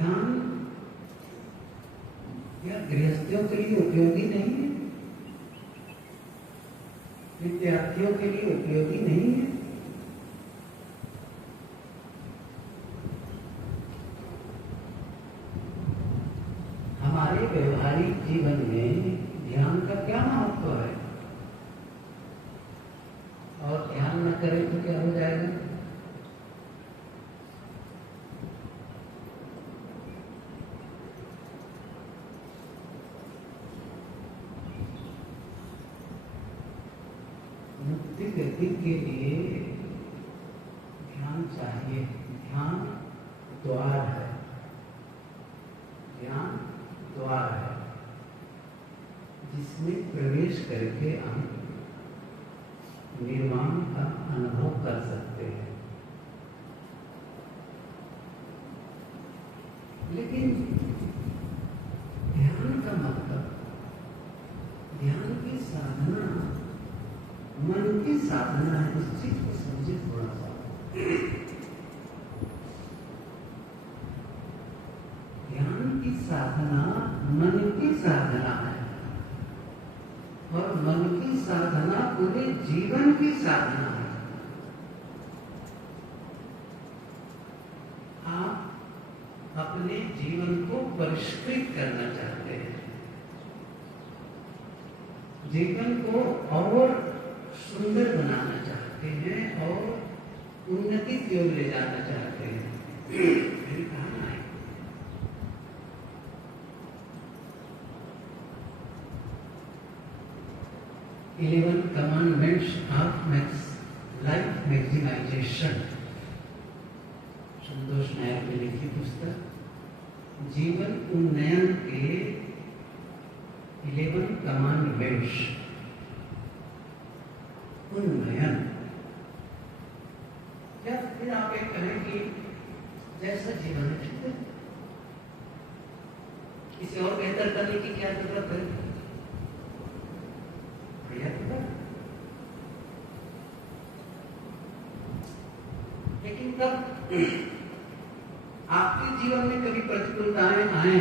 ध्यान या गृहस्थियों के लिए उपयोगी नहीं है, विद्यार्थियों के लिए उपयोगी नहीं है। हमारे व्यवहारिक जीवन में ध्यान का क्या महत्व है? और ध्यान न करें तो क्या हो जाएगा? मुक्ति गति के लिए ध्यान चाहिए। ध्यान द्वार है, ध्यान द्वार है जिसमें प्रवेश करके हम निर्वाण का अनुभव कर सकते हैं। लेकिन ध्यान का मतलब, ध्यान की साधना मन की साधना है। इस चीज को समझे थोड़ा सा। ध्यान की साधना मन की साधना है और मन की साधना पूरे जीवन की साधना है। आप अपने जीवन को परिष्कृत करना चाहते हैं, जीवन को और सुंदर बनाना चाहते हैं और उन्नति की ओर ले जाना चाहते हैं। मेरी कहानी है 11 कमांडमेंट्स ऑफ लाइफ मैक्सिमाइजेशन, संतोष नायक ने लिखी पुस्तक। जीवन उन्नयन के 11 कमांडमेंट्स। उन्नयन, या फिर आप एक कहें कि जैसा जीवन है ठीक है, इसे और बेहतर करने की क्या जरूरत है? लेकिन तब आपके जीवन में कभी प्रतिकूलताएं आए,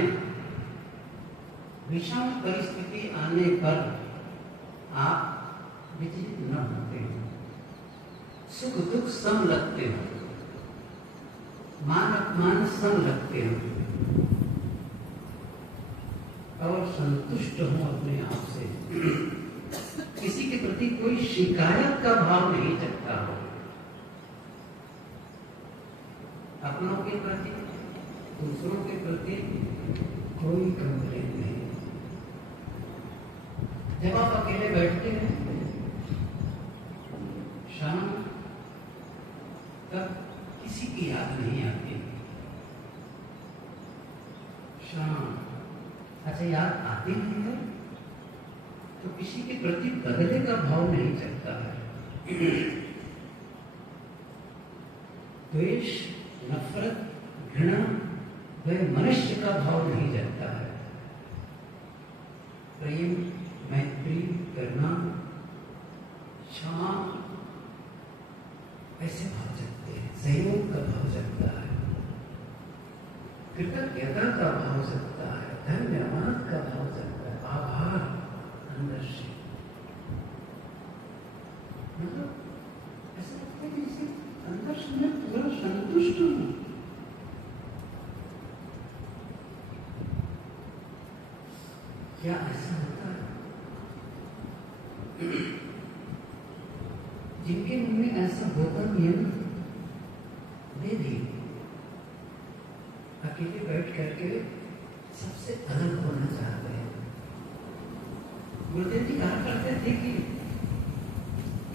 विषम परिस्थिति आने पर आप विचलित न होते हो, सुख दुख सम लगते हो, मान अपमान सम लगते हो और संतुष्ट हो अपने आप से। किसी के प्रति कोई शिकायत का भाव नहीं जगता हो, अपनों के प्रति दूसरों के प्रति कोई कंप्लेन नहीं। जब आप अकेले बैठते हैं शाम तक, किसी की याद नहीं आती। शाम अच्छा याद आती नहीं है तो किसी के प्रति बदले का भाव नहीं जगता है। द्वेष, नफरत, घृणा वह मनुष्य का भाव नहीं जगता है। प्रेम, मैत्री, करुणा, क्षमा ऐसे भाव जगते हैं। सहयोग का भाव जगता है, कृतज्ञता का भाव जगता है, धन्यवाद का भाव जगता है, आभार अंदर से। मतलब ऐसा लगता है कि जैसे अंदर से मैं पूरा संतुष्ट हूं। क्या ऐसा होता है? जिनके मन में ऐसा होता भी है ना, वे भी अकेले बैठ करके सबसे अलग होना चाहते हैं। गुरुदेव जी कहा करते थे कि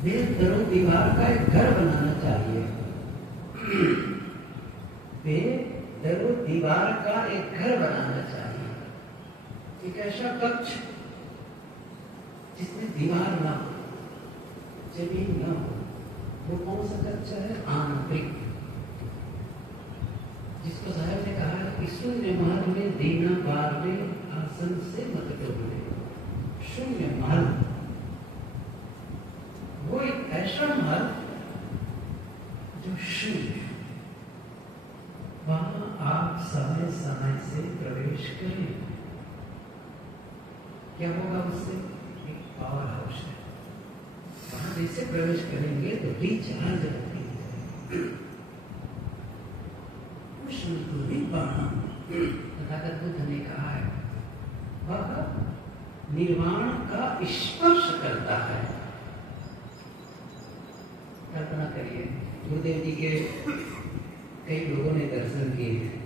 वे दरों दीवार का एक घर बनाना चाहिए। वे दरों दीवार का एक घर बनाना चाहिए, एक ऐसा कक्ष जिसमें दीवार ना हो, जमीन न हो। वो कौन सा कक्ष है? आंतरिक, जिसको साहब ने कहा है कि शून्य महल में दीना बार में आसन से मत डोले। शून्य महल, वो एक ऐसा महल जो शून्य, वहां आप समय समय से प्रवेश करें। क्या होगा उससे? एक पावर हाउस है, वहां जैसे प्रवेश करेंगे तो रिचार्ज होती है। संतुलित बाणा तथागत बुद्ध ने कहा है, वह निर्वाण का स्पर्श करता है। कल्पना करिए, गुरुदेव जी के कई लोगों ने दर्शन किए हैं।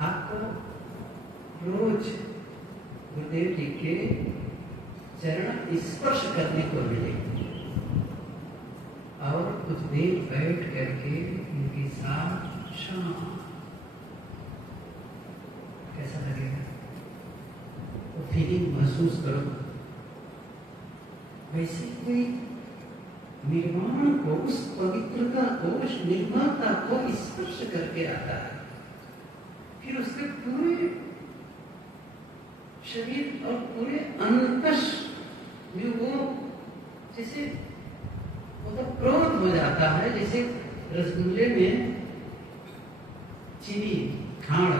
आपको रोज गुरुदेव जी के चरण स्पर्श करने को मिलेगा और कुछ देर बैठ करके उनके साथ कैसा लगेगा वो फीलिंग महसूस करो। वैसे कोई निर्वाण को, उस पवित्रता को, उस निर्मलता को स्पर्श करके आता है, फिर उसके पूरे शरीर और पूरे अंतस में वो जैसे प्रोत हो जाता है। जैसे रसगुल्ले में चीनी खाड़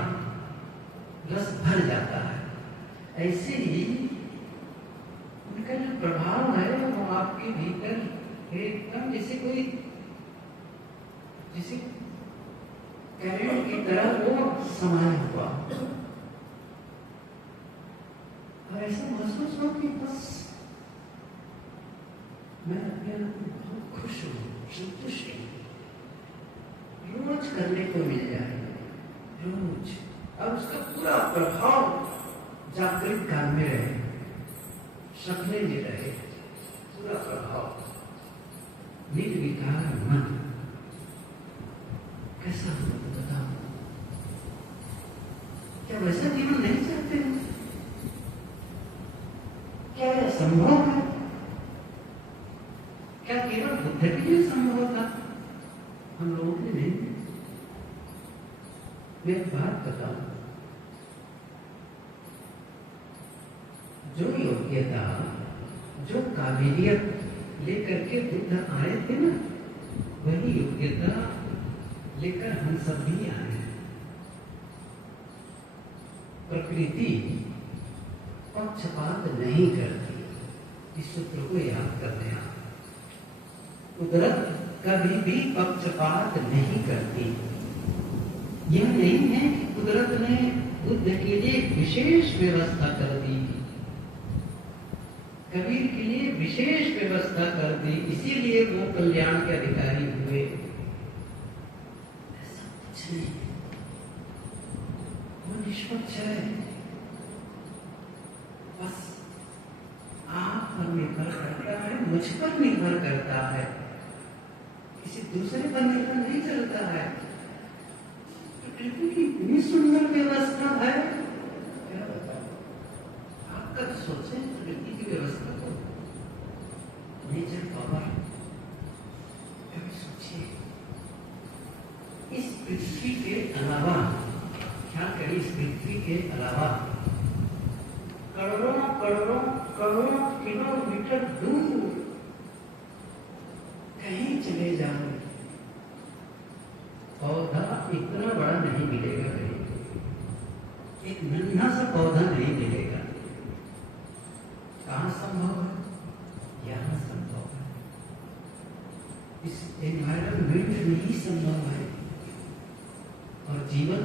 रस भर जाता है, ऐसे ही उनका जो प्रभाव है वो आपके भीतर एकदम जैसे कोई, जैसे कैरेट की तरह वो समाया हुआ, और ऐसा महसूस हो कि बस मैं अपने आप में बहुत खुश हूँ, संतुष्ट हूँ। रोज करने को मिल जाए, रोज, और उसका पूरा प्रभाव जागृत काल में रहे, सपने में रहे, पूरा प्रभाव। निर्विकार मन कैसा हो बताओ? क्या वैसा जीवन नहीं चाहते हैं? क्या यह संभव है? क्या केवल बुद्ध के लिए संभव था, हम लोगों के नहीं? मैं एक बात बताऊं, जो योग्यता, जो काबिलियत लेकर के बुद्ध आए थे ना, वही योग्यता लेकर हम सब भी आए हैं। प्रकृति पक्षपात नहीं करती, इस सूत्र को याद करते हैं। कुदरत कभी भी पक्षपात नहीं करती। यह नहीं है कि कुदरत ने बुद्ध के लिए विशेष व्यवस्था कर दी, कबीर के लिए विशेष व्यवस्था कर दी, इसीलिए वो कल्याण के अधिकारी हुए। ऐसा कुछ नहीं, वो निष्पक्ष है। बस आप पर निर्भर करता है, मुझ पर निर्भर करता है, किसी दूसरे पर निर्भर नहीं करता है। प्रकृति की इतनी सुंदर व्यवस्था है, क्या बताओ? आप कब सोचे प्रकृति की व्यवस्था को? नेचर पावर, कभी सोचिए। इस पृथ्वी के अलावा, ख्याल करिए, इस पृथ्वी के अलावा करोड़ों करोड़ों करोड़ों किलोमीटर दूर कहीं चले जाओ, पौधा इतना बड़ा नहीं मिलेगा, कहीं एक नन्हा सा पौधा नहीं मिलेगा। कहाँ संभव है? यहाँ संभव है, इस एनवायरमेंट में ही संभव है। और जीवन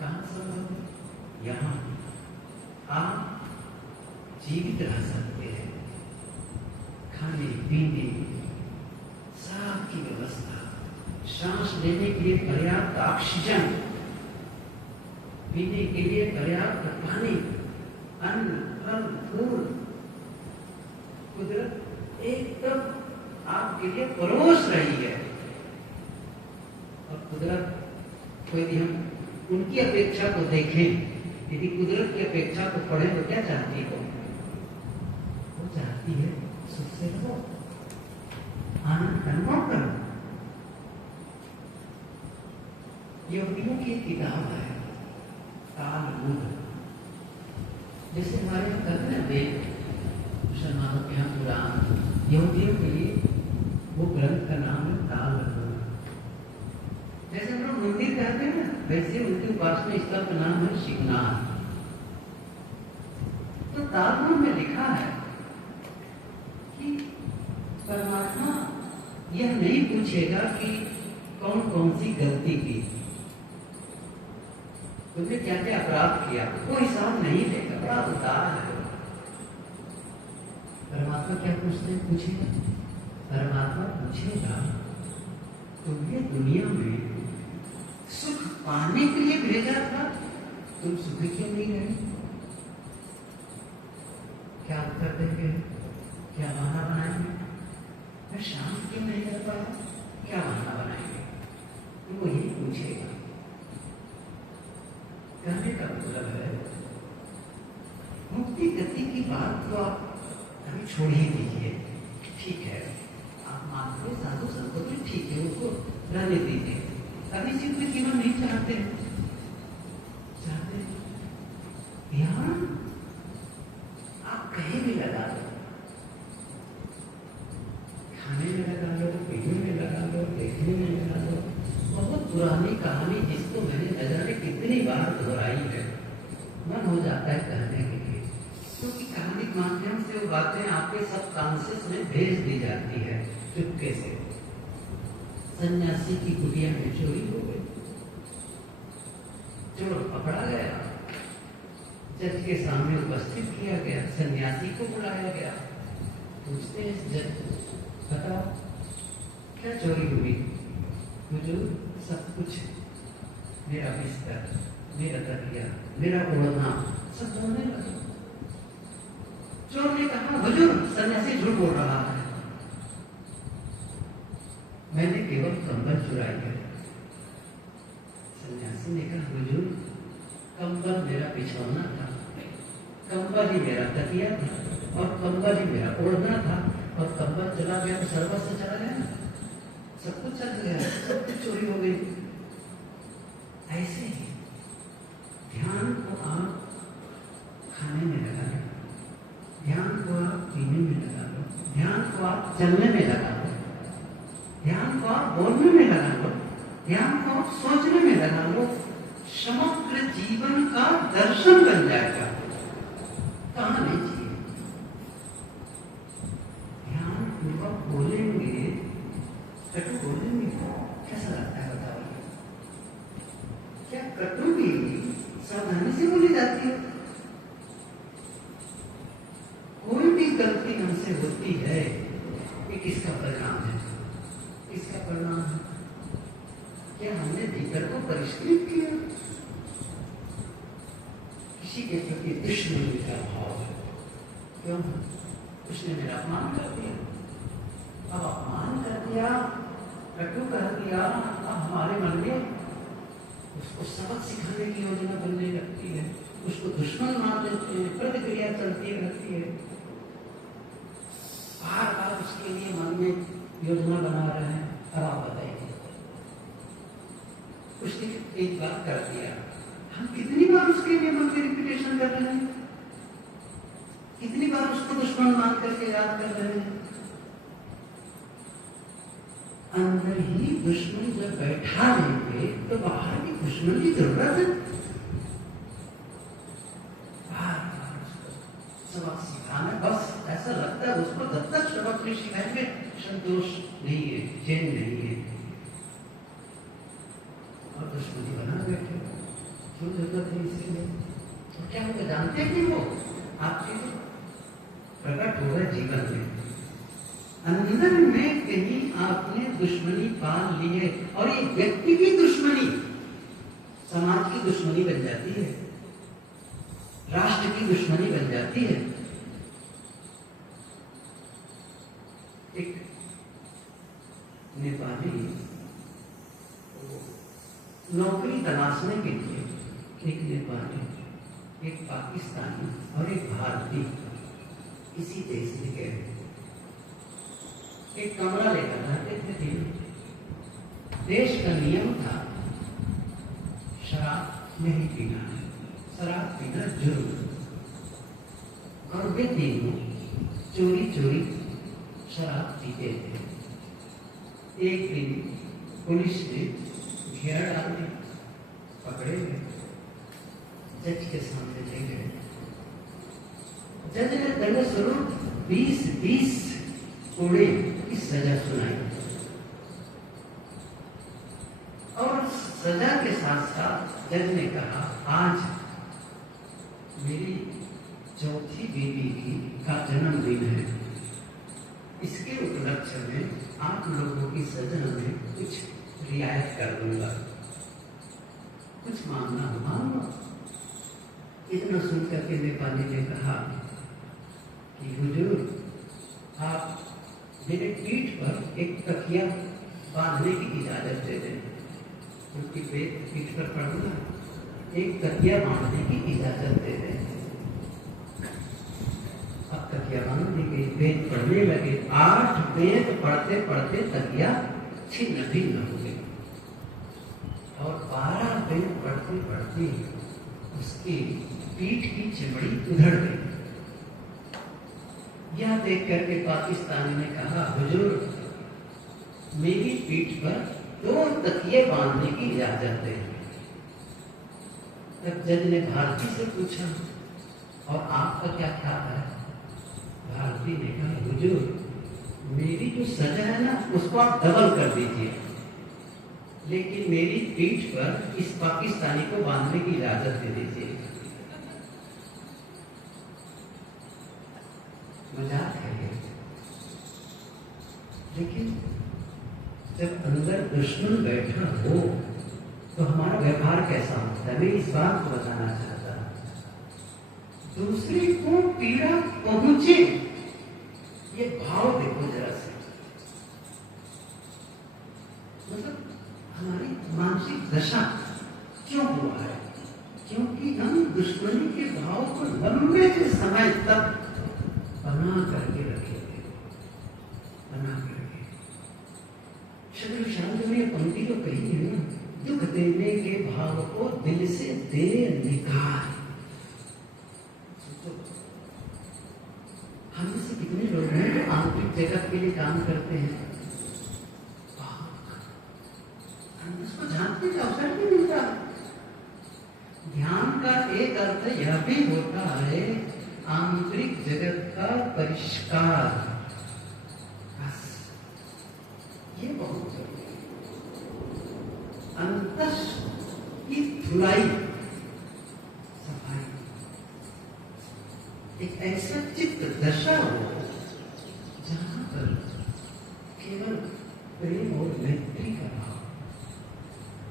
कहाँ संभव है? यहाँ आप जीवित रह सकते हैं, खाने पीने सब की व्यवस्था, सांस लेने के लिए पर्याप्त ऑक्सीजन, पीने के लिए पर्याप्त पानी, अन्न, फल, फूल, कुदरत एकदम आपके लिए परोस रही है। और कुदरत को यदि हम उनकी अपेक्षा को देखें, यदि कुदरत की अपेक्षा को पढ़ें तो क्या चाहती हो? वो चाहती है सुख से रहो, आनंद अनुभव करो। योगियों की किताब है तालमुद, जैसे हमारे यहाँ कहते हैं वेद, मुसलमानों के यहाँ कुरान, यहूदियों के लिए वो ग्रंथ का नाम है तालमुद। वैसे उनकी उपासना स्थल का नाम है शिवनाथ। तो तारनाथ में लिखा है कि परमात्मा यह नहीं पूछेगा कि कौन कौन सी गलती की, तुमने क्या क्या अपराध किया, वो हिसाब नहीं देगा, बड़ा उदार है। परमात्मा क्या पूछेगा? परमात्मा पूछेगा तुम्हें दुनिया में सुख पाने के लिए भेजा था, तुम सुखी क्यों नहीं रहे? क्या उत्तर देंगे? क्या बहाना बनाएंगे? मैं शांत क्यों नहीं कर पाया? क्या बहाना बनाएंगे? वो यही पूछेगा। कहने का मतलब है मुक्ति गति की बात तो आप अभी छोड़ ही दीजिए, ठीक है, आप मानते हो साधु संतों की, ठीक है, उनको रहने दीजिए। अभी सिर्फ जीवन नहीं चाहते ध्यान आप कहीं भी लगा लो, खाने में लगा लो, पीने में लगा लो, देखने में लगा लो। बहुत पुरानी कहानी जिसको मैंने न जाने कितनी बार दोहराई है, मन हो जाता है कहने के लिए, क्योंकि कहानी के माध्यम से वो बातें आपके सब कॉन्शियस में भेज दी जाती है चुपके से। सन्यासी की कुटिया में चोरी हो गई, चोर पकड़ा गया, जज के सामने उपस्थित किया गया, सन्यासी को बुलाया गया, पूछते हैं जज बताओ क्या चोरी हुई? मुझे सब कुछ, मेरा बिस्तर, मेरा तकिया, मेरा ओढ़ना सब बोलने लगा। चोर ने कहा हुजूर सन्यासी झूठ बोल रहा है, मैंने केवल कंबल चुराई है। सन्यासी ने कहा हुजूर कंबल मेरा बिछौना था, कंबल ही मेरा तकिया था, और कंबल ही मेरा ओढ़ना था, और कंबल चला गया तो सर्वस्व चला गया, सब कुछ चल गया, सब कुछ चोरी हो गई। ऐसे ही ध्यान को आप खाने में लगा लो, ध्यान को आप पीने में लगा लो, ध्यान को आप चलने में लगा लो, ध्यान को आप बोलने में लगा लो, ध्यान को आप सोचने में लगा लो, समग्र जीवन का दर्शन बन जाएगा। कहाँ नहीं चाहिए ध्यान पूर्वक बोलेंगे, कटु बोलेंगे, कैसा लगता है बताओ? क्या कटु भी सावधानी से बोली जाती है? कोई भी गलती हमसे होती है कि किसका परिणाम है? किसका परिणाम है? क्या हमने भीतर को परिष्कृत किया? किसी के प्रति दुश्मनी का भाव है, क्यों? उसने मेरा अपमान कर दिया, अब अपमान कर दिया, कटु कर दिया, अब हमारे मन में उसको सबक सिखाने की योजना बनने लगती है, उसको दुश्मन मान लेते हैं, प्रतिक्रिया चलती रहती है, बार बार उसके लिए मन में योजना बना रहे हैं। अब आप बताइए, उसने एक बात कर दिया, हम कितनी बार उसके लिए मन में रिपीटेशन कर रहे हैं, कितनी बार उसको दुश्मन मान करके याद कर रहे हैं। अंदर ही दुश्मन जब बैठा लेंगे तो बाहर की दुश्मन की जरूरत है? सबक सिखाना, बस ऐसा लगता है उसको जब तक सबक नहीं सिखाएंगे संतोष नहीं है, चैन नहीं है, और दुश्मनी बना बैठे, क्यों जरूरत है इसलिए? तो क्या होगा जानते हैं कि वो आपके प्रकट हो रहा जीवन में अंदर में कहीं आपने दुश्मनी पाल ली है, और ये व्यक्ति की दुश्मनी समाज की दुश्मनी बन जाती है, राष्ट्र की दुश्मनी बन जाती है। एक नेपाली नौकरी तलाशने के लिए, एक नेपाली, एक पाकिस्तानी और एक भारतीय किसी देश में गए, एक कमरा लेकर रहते थे। देश का नियम था शराब नहीं पीना है, शराब पीना जुर्म, और वे तीनों चोरी चोरी शराब पीते थे। एक दिन पुलिस ने घेरा डाल दिया, पकड़े गए, जज के सामने ले गए। जज ने दंड स्वरूप 20 कोड़े की सजा सुनाई और सजा के साथ साथ जज ने कहा, आज मेरी चौथी बेटी का जन्मदिन है, इसके उपलक्ष्य में आप लोगों की सजा में कुछ रियायत कर दूंगा, कुछ मांगना मांगो। इतना सुनकर के नेपाली ने कहा कि हुजूर, आप मेरे पीठ पर एक तकिया बांधने की इजाजत दे दें, क्योंकि पीठ पर पड़ूंगा, एक तकिया बांधने की इजाजत दे दें। अब तकिया बांध दी गई, वेद पढ़ने लगे। 8 वेद पढ़ते पढ़ते तकिया छिन्न भिन्न हो गई और 12 वेद पढ़ते पढ़ते उसकी पीठ की चमड़ी उधड़ गई। यह देख करके पाकिस्तानी ने कहा, हुजूर, मेरी पीठ पर 2 तकिए बांधने की इजाजत है। तब जज ने भारती से पूछा, और आपका क्या ख्याल है? भारती ने कहा, हुजूर, मेरी जो सजा है ना, उसको आप डबल कर दीजिए, लेकिन मेरी पीठ पर इस पाकिस्तानी को बांधने की इजाजत दे दीजिए। मजाक है ये, लेकिन जब अंदर दुश्मन बैठा हो तो हमारा व्यवहार कैसा होता है? मैं इस बात को बताना चाहता हूं। दूसरे को पीड़ा पहुंचे, ये भाव देखो जरा से, मतलब हमारी मानसिक दशा क्यों हुआ है? क्योंकि हम दुश्मनी के भाव को लंबे समय तक बना करके रखे थे, बना करके। शत्रु शांत में पंक्ति तो कही है ना, दुख देने के भाव को दिल से दे निकाल। हम से कितने लोग हैं जो आंतरिक जगत के लिए काम करते हैं, उसको जानने का अवसर नहीं मिलता। ध्यान का एक अर्थ यह भी होता है आंतरिक जगत का परिष्कार, बस ये बहुत जरूरी है। अंतस की धुलाई, सफाई, एक ऐसा चित्त दशा हो जहां पर केवल प्रेम और मैत्री का भाव,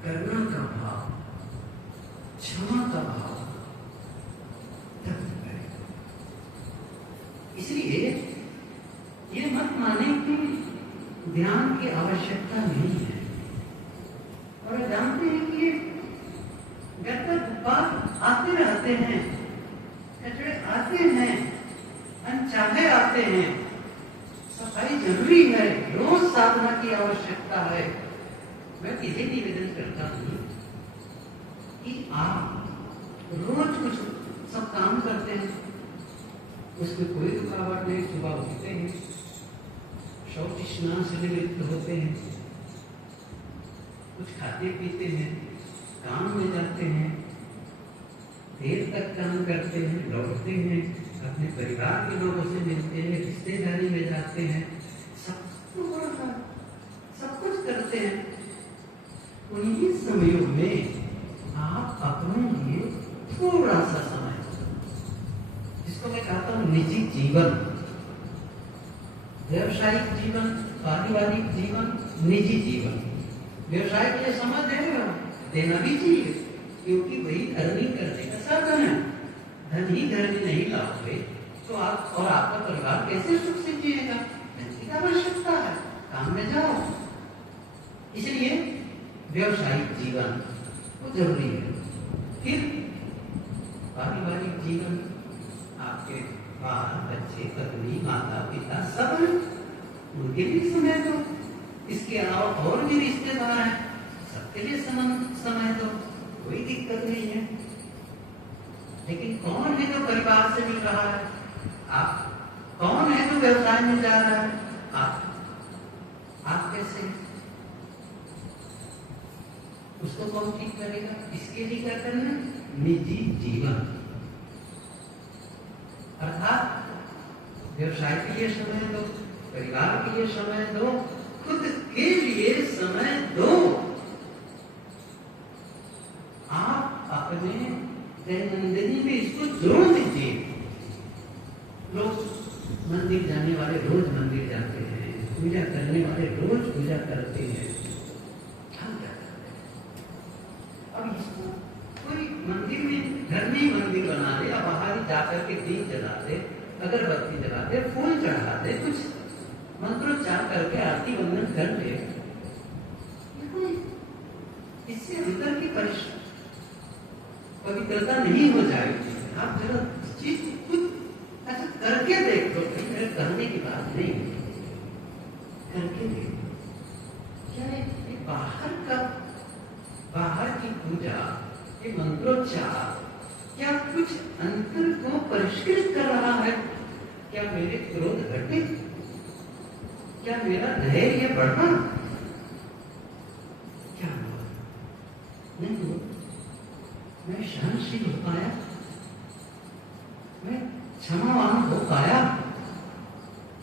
करुणा का भाव, क्षमा का भाव तत्व है। इसलिए ये मत माने कि ध्यान की आवश्यकता नहीं है, और जानते हैं कि गत्तर आते रहते हैं, कचरे आते हैं, अनचाहे आते हैं। सफाई जरूरी है, रोज साधना की आवश्यकता है। मैं यही निवेदन करता हूँ कि आप रोज कुछ सब काम करते हैं, उसमें कोई रुकावट नहीं। सुबह उठते हैं, शौच स्नान से निवृत्त होते हैं, कुछ खाते पीते हैं, काम में जाते हैं, देर तक काम करते हैं, लौटते हैं, अपने परिवार के लोगों से मिलते हैं, रिश्तेदारी में जाते हैं, सब कुछ करते हैं। उन्हीं समयों में आप अपने लिए थोड़ा सा समय, जिसको मैं कहता हूं निजी जीवन, व्यवसायिक जीवन, पारिवारिक जीवन, निजी जीवन, व्यवसाय के लिए समय देना भी चाहिए, क्योंकि वही धरनी करने का साधन है। धन ही धरनी नहीं लाओगे तो आप और आपका परिवार कैसे सुख से जिएगा? धन की आवश्यकता है, काम में जाओ। इसलिए व्यवसायिक जीवन वो जरूरी है। फिर पारिवारिक जीवन, आपके बाल बच्चे, पत्नी, माता पिता सब हैं, उनके लिए समय दो। इसके अलावा और भी रिश्तेदार हैं, सबके लिए समय दो, कोई दिक्कत नहीं है। लेकिन कौन है जो परिवार से मिल रहा है? आप। कौन है जो व्यवसाय में जा रहा है? आप कैसे? उसको कौन ठीक करेगा? इसके लिए क्या करना? निजी जीवन, अर्थात व्यवसाय के लिए समय दो, परिवार के लिए समय दो, खुद के लिए समय दो। आप अपने दैनंदिनी में इसको जोड़ दीजिए। लोग मंदिर जाने वाले रोज मंदिर जाते हैं, पूजा करने वाले रोज पूजा करते हैं। हम क्या करते हैं? अब इसको कोई मंदिर में, घर में ही मंदिर बना दे, या बाहर ही जाकर के दीप जला दे, अगरबत्ती जला दे, फूल चढ़ा दे, कुछ मंत्रोच्चार करके आरती वंदन कर ले। इससे अंदर की पवित्रता नहीं हो जाएगी। आप जरा चीज खुद ऐसा करके देख लो। मेरे करने की बात नहीं, करके देखो। क्या ये बाहर की पूजा, ये मंत्रोच्चार क्या कुछ अंतर को परिष्कृत कर रहा है? क्या मेरे क्रोध घटे? क्या मेरा धैर्य बढ़ा? क्या हुआ? नहीं हुआ। मैं सहनशील हो पाया, मैं क्षमावान हो पाया।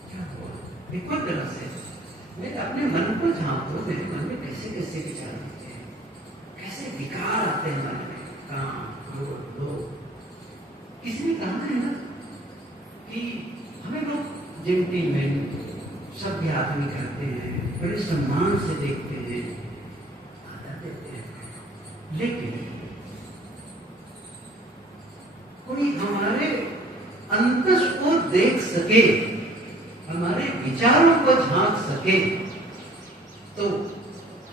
क्या हुआ? देखो तरह से मैं अपने मन को झांको। मेरे मन में कैसे कैसे विचार आते हैं, कैसे विकार आते हैं मन में। काम, क्रोध, लोभ। किसी ने कहा है ना कि हमें लोग जेंटलमैन, सभ्य आदमी करते हैं, बड़े सम्मान से देखते हैं, आदर देते हैं। लेकिन कोई हमारे अंतस को देख सके, हमारे विचारों को झांक सके, तो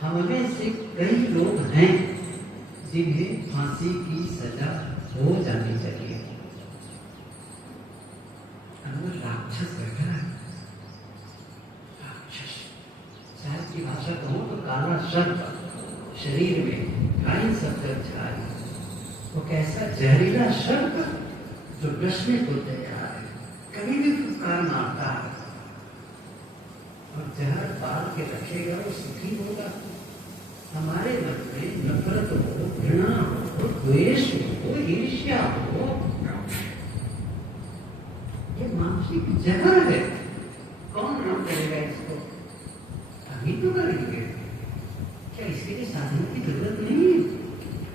हमें से कई लोग हैं जिन्हें फांसी की सजा हो जानी चाहिए। अंदर राक्षस बैठा है, राक्षस। शायद की भाषा कहूं तो काला सर्प शरीर में काई शब्द छाई। वो कैसा जहरीला सर्प जो डसने को तैयार है, कभी भी फुफकार मारता है, और जहर डाल के रखेगा वो सुखी होगा। हमारे मन में नफरत हो, घृणा हो, द्वेष हो, ईर्ष्या हो, ये मानसिक जहर है। कौन रोक करेगा इसको? अभी तो करेंगे। क्या इसके लिए साधन की जरूरत नहीं है?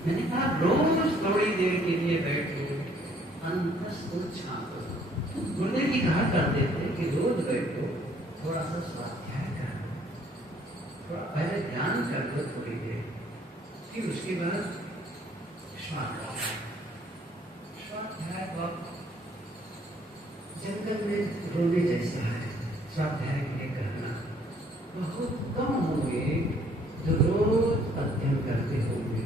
मैंने कहा रोज थोड़ी देर के लिए बैठो, अंतस को झांको। गुरुदेव जी कहा करते थे कि रोज बैठो, थोड़ा सा स्वाध्याय करो, थोड़ा पहले ध्यान कर लो थोड़ी देर, फिर उसके बाद स्वाध्याय। जंगल में रोने जैसा है स्वाध्याय के लिए करना। बहुत कम होंगे जो रोज अध्ययन करते होंगे,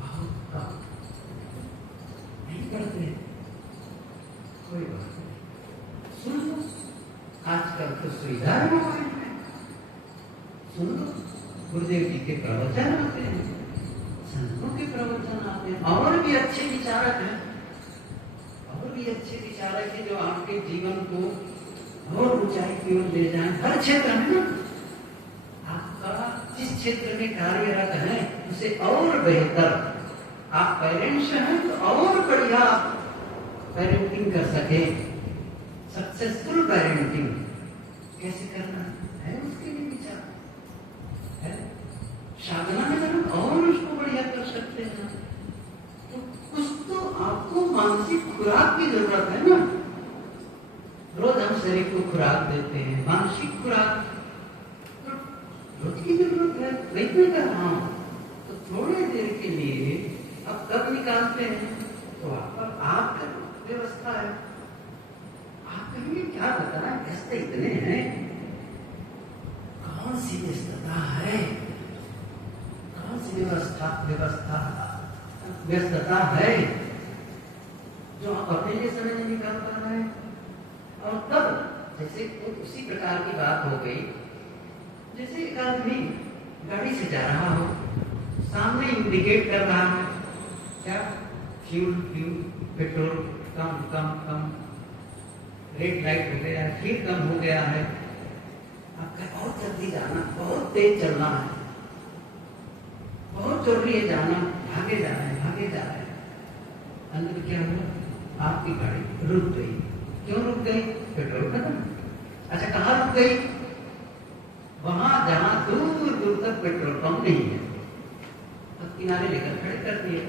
बहुत कम। नहीं करते, कोई बात नहीं। सुन लो, आजकल तो सुविधाएं हो गई हैं। सुन लो, गुरुदेव जी के प्रवचन आते हैं, संतों के प्रवचन आते हैं, और भी अच्छे विचारक हैं, और भी अच्छे विचारक हैं जो आपके जीवन को और ऊंचाई की ओर ले जाएं। हर क्षेत्र में ना, आपका जिस क्षेत्र में कार्यरत है उसे और बेहतर। आप पेरेंट्स हैं तो और बढ़िया पेरेंटिंग कर सके। सक्सेसफुल पेरेंटिंग कैसे करना है उसके लिए विचार है। साधना में हम और उसको बढ़िया कर सकते हैं। तो कुछ तो आपको मानसिक खुराक की जरूरत है ना। रोज हम शरीर को खुराक देते हैं, मानसिक खुराक रोज की जरूरत है। नहीं कर रहा हूं तो थोड़ी देर के लिए अब कब निकालते हैं तो आपका व्यवस्था है। आप कहेंगे क्या बताना, व्यस्त इतने हैं, कौन सी व्यस्तता है, कौन सी व्यस्तता है जो आप अपने लिए समय नहीं निकाल पा रहे हैं। और तब जैसे उसी प्रकार की बात हो गई, जैसे एक आदमी गाड़ी से जा रहा हो, सामने इंडिकेट कर रहा है क्या, फ्यूल पेट्रोल कम, रेड लाइट हो गया, फिर कम हो गया है, आपका बहुत जल्दी जाना, बहुत तेज चलना है। बहुत जरूरी है जाना, भागे जा रहे हैं, भागे जा रहे हैं। अंत में क्या हुआ? आपकी गाड़ी रुक गई। क्यों रुक गई? पेट्रोल खत्म। अच्छा, कहाँ रुक गई? वहां जहां दूर दूर तक पेट्रोल पंप नहीं है। अब किनारे लेकर खड़े कर दिए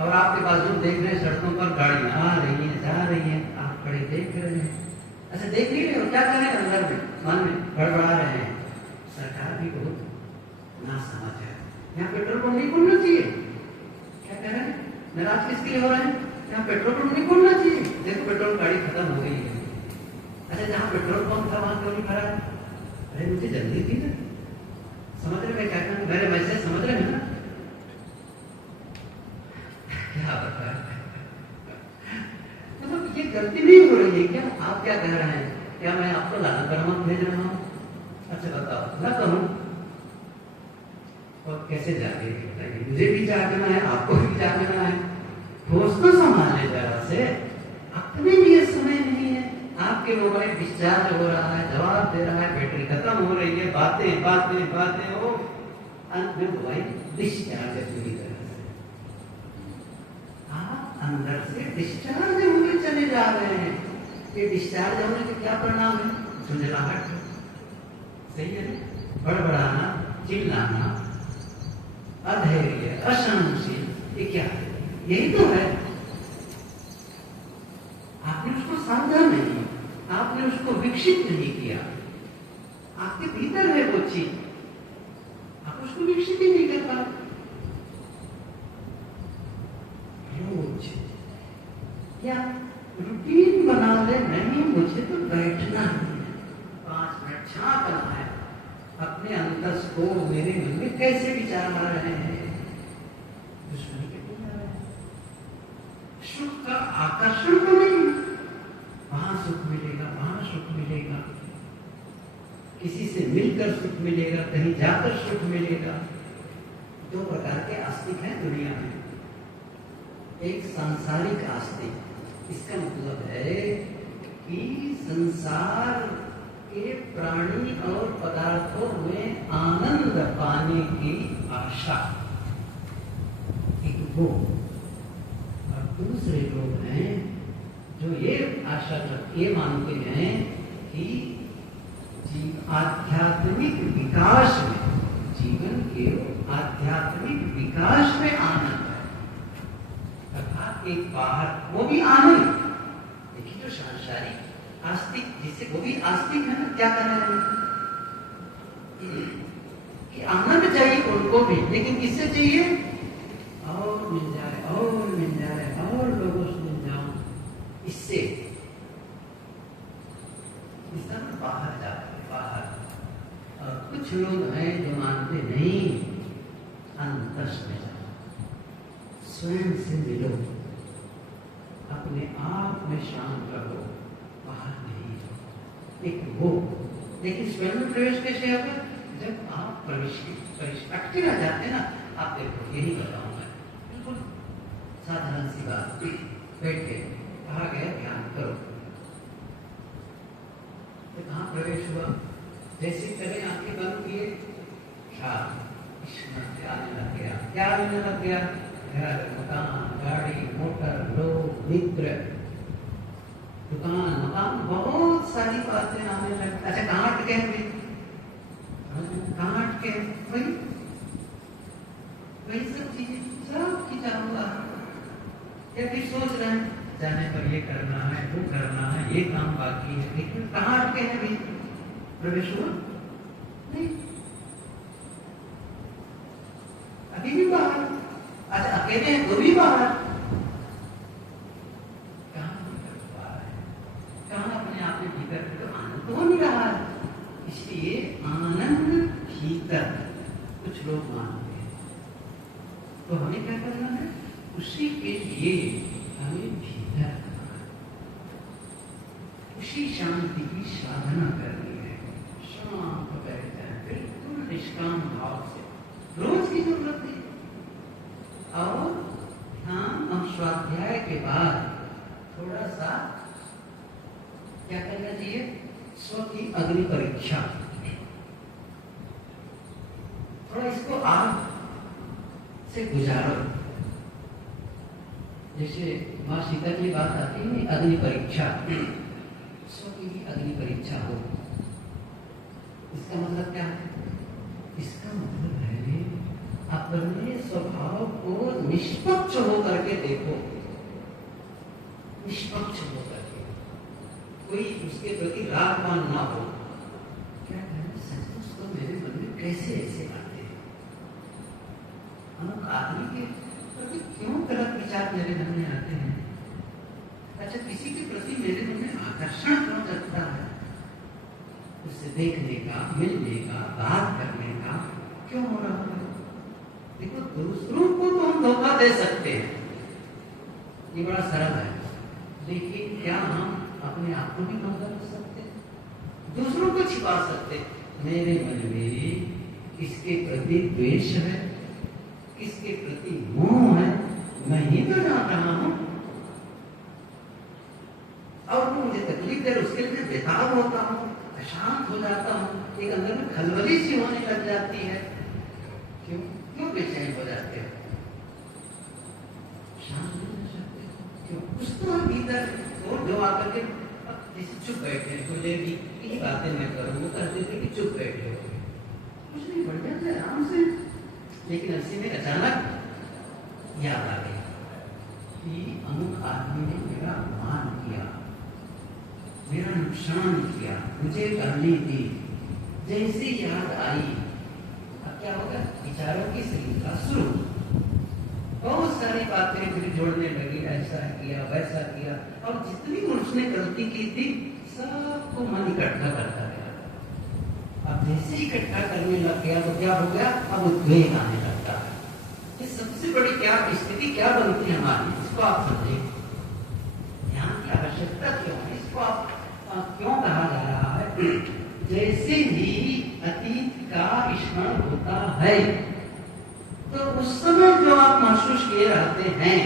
और आपके बाजू देख रहे हैं सड़कों पर गाड़ियां आ रही हैं, जा रही हैं, आप खड़े देख रहे हैं। अच्छा, देख नहीं रहे हो, क्या करें? अंदर में मन में गड़बड़ा रहे हैं। सरकार भी बहुत ना समझ है, यहाँ पेट्रोल पंप नहीं खोलना चाहिए। क्या कह रहे हैं? नाराज किसके लिए हो रहे हैं? यहाँ पेट्रोल पंप नहीं खोलना चाहिए। देखो पेट्रोल गाड़ी खत्म हो गई है। अच्छा, जहाँ पेट्रोल पंप था वहां क्यों नहीं खड़ा? अरे मुझे जल्दी थी ना। समझ रहे मैं क्या कहूँ? मेरे मैसेज समझ रहे हैं ना? क्या बता, मतलब ये गलती नहीं हो रही है क्या? आप क्या कह रहे हैं? क्या मैं आपको लाना बरामद भेज रहा हूँ? अच्छा बताओ, ना कहूँ और कैसे जागे? मुझे भी जागना है, आपको भी जागना है। होश तो संभालने जरा से, अपने लिए समय नहीं है। आपके मोबाइल डिस्चार्ज हो रहा है, जवाब दे रहा है, बैटरी खत्म हो रही है, बातें बातें बातें हो, अंत में मोबाइल डिस्चार्ज है पूरी तरह से। आप अंदर से डिस्चार्ज होते चले जा रहे हैं। ये डिस्चार्ज होने के क्या परिणाम है? झुंझलाहट, सही है? बड़बड़ाना, चिल्लाना, अधैर्य, असहनशील, ये क्या है? यही तो है। आपने उसको सावधान नहीं, आपने उसको विकसित नहीं किया। आपके भीतर है वो चीज, आप उसको विकसित ही नहीं कर पा। रोज या रूटीन बना ले, नहीं मुझे तो बैठना है, 5 मिनट झांकना है अपने अंतस को। मेरे मन में कैसे विचार आ रहे हैं? दुश्मनी के लिए आ रहे हैं। सुख का आकर्षण तो नहीं, वहां सुख मिलेगा, वहां सुख मिलेगा, किसी से मिलकर सुख मिलेगा, कहीं जाकर सुख मिलेगा। 2 प्रकार के आस्तिक हैं दुनिया में। एक सांसारिक आस्तिक, इसका मतलब है कि संसार के प्राणी और पदार्थों में आनंद पाने की आशा, एक वो। और दूसरे लोग हैं जो ये आशा ये मानते हैं कि आध्यात्मिक विकास में, जीवन के आध्यात्मिक विकास में आनंद है। अर्थात एक बाहर, वो भी आनंद। देखिए जो सांसारिक आस्तिक, जिसे वो भी आस्तिक है ना, क्या कर रहे हैं कि आनंद चाहिए उनको भी, लेकिन किससे चाहिए? और मिल जाए, और मिल जाए, और लोगों से मिल जाओ, इससे बाहर जाते, बाहर। और कुछ लोग हैं जो मानते नहीं, अंतस में जाओ, स्वयं से मिलो, अपने आप में शांत रहो, बाहर नहीं। एक वो, लेकिन स्वयं में प्रवेश कैसे होगा? जब आप प्रवेश अटके रह जाते हैं ना। आप देखो, यही बताऊंगा, बिल्कुल साधारण सी बात। बैठ के कहा गया ध्यान करो, तो कहाँ प्रवेश हुआ? जैसे पहले आंखें बंद किए, ख्याल आने लग गया। क्या आने लग गया? घर, मकान, गाड़ी, मोटर, लोग, मित्र, दुकान, मकान, बहुत सारी बातें आने लग। अच्छा, कहाँ अटके हैं? कहाँ अटके हैं? वही सब चीजें, सब की हुआ। या फिर सोच रहे हैं जाने पर ये करना है, वो करना है, ये काम बाकी है, लेकिन कहाँ अटके हैं? भी प्रवेश हुआ नहीं, अभी भी बाहर। अच्छा, अकेले हैं तो भी बाहर। कहाँ अपने आप में भीतर तो आनंद तो हो नहीं रहा है। इसलिए आनंद भीतर कुछ लोग मानते हैं, तो हमें क्या करना है? उसी के लिए हमें भीतर उसी शांति की साधना करनी है। शांत बैठ जाए, बिल्कुल निष्काम भाव से, रोज की जरूरत है। और ध्यान और स्वाध्याय के बाद थोड़ा सा क्या करना चाहिए? स्व की अग्नि परीक्षा। थोड़ा इसको आग से गुजारो। जैसे माँ सीता की बात आती है, अग्नि परीक्षा, स्व की भी अग्नि परीक्षा हो। इसका मतलब क्या है? इसका मतलब है अपने स्वभाव को निष्पक्ष होकर के देखो, निष्पक्ष होकर के, कोई उसके प्रति रागवान ना हो। क्या कहना सच तो मेरे मन में कैसे ऐसे आते हैं? हम आदमी के प्रति क्यों गलत विचार मेरे मन में आते हैं? अच्छा, किसी के प्रति मेरे मन में आकर्षण क्यों जगता है? उससे देखने का, मिलने का, बात करने का क्यों हो रहा है? देखो, दूसरों को तो हम धोखा दे सकते हैं, ये बड़ा सरल है, लेकिन क्या हम अपने आप को भी धोखा दे सकते हैं? दूसरों को छिपा सकते हैं। मेरे मन में किसके प्रति द्वेष है, किसके प्रति मोह है, मैं ही तो जान रहा हूं। और वो मुझे तकलीफ दे, उसके लिए बेताब होता हूं, अशांत हो जाता हूं, एक अंदर में खलबली सी होने लग जाती है। क्यों क्यों बेचैन हो जाते हो? शांत नहीं हो सकते क्यों? कुछ तो है भीतर, और जो आकर के जैसे चुप बैठे हैं, कोई भी यही बातें मैं करूँ, वो कहते थे कि चुप बैठे हो, कुछ नहीं, बढ़ जाते आराम से। लेकिन ऐसे में अचानक याद आ गई कि अमुक आदमी ने मेरा अपमान किया, मेरा नुकसान किया, मुझे करनी थी। जैसे याद आई, अब क्या होगा? विचारों की श्रृंखला शुरू, बहुत सारी बातें फिर जोड़ने लगी, ऐसा किया, वैसा किया, और जितनी उसने गलती की थी सबको मन इकट्ठा करता गया। अब जैसे इकट्ठा करने लग गया तो क्या हो गया? अब उद्वेग आने लगता है। ये सबसे बड़ी क्या स्थिति क्या बनती है हमारी, इसको आप समझे। यहाँ की आवश्यकता क्यों है, इसको आप क्यों कहा जा रहा है? जैसे ही अतीत का स्मरण होता है तो उस समय जो आप महसूस किए रहते हैं,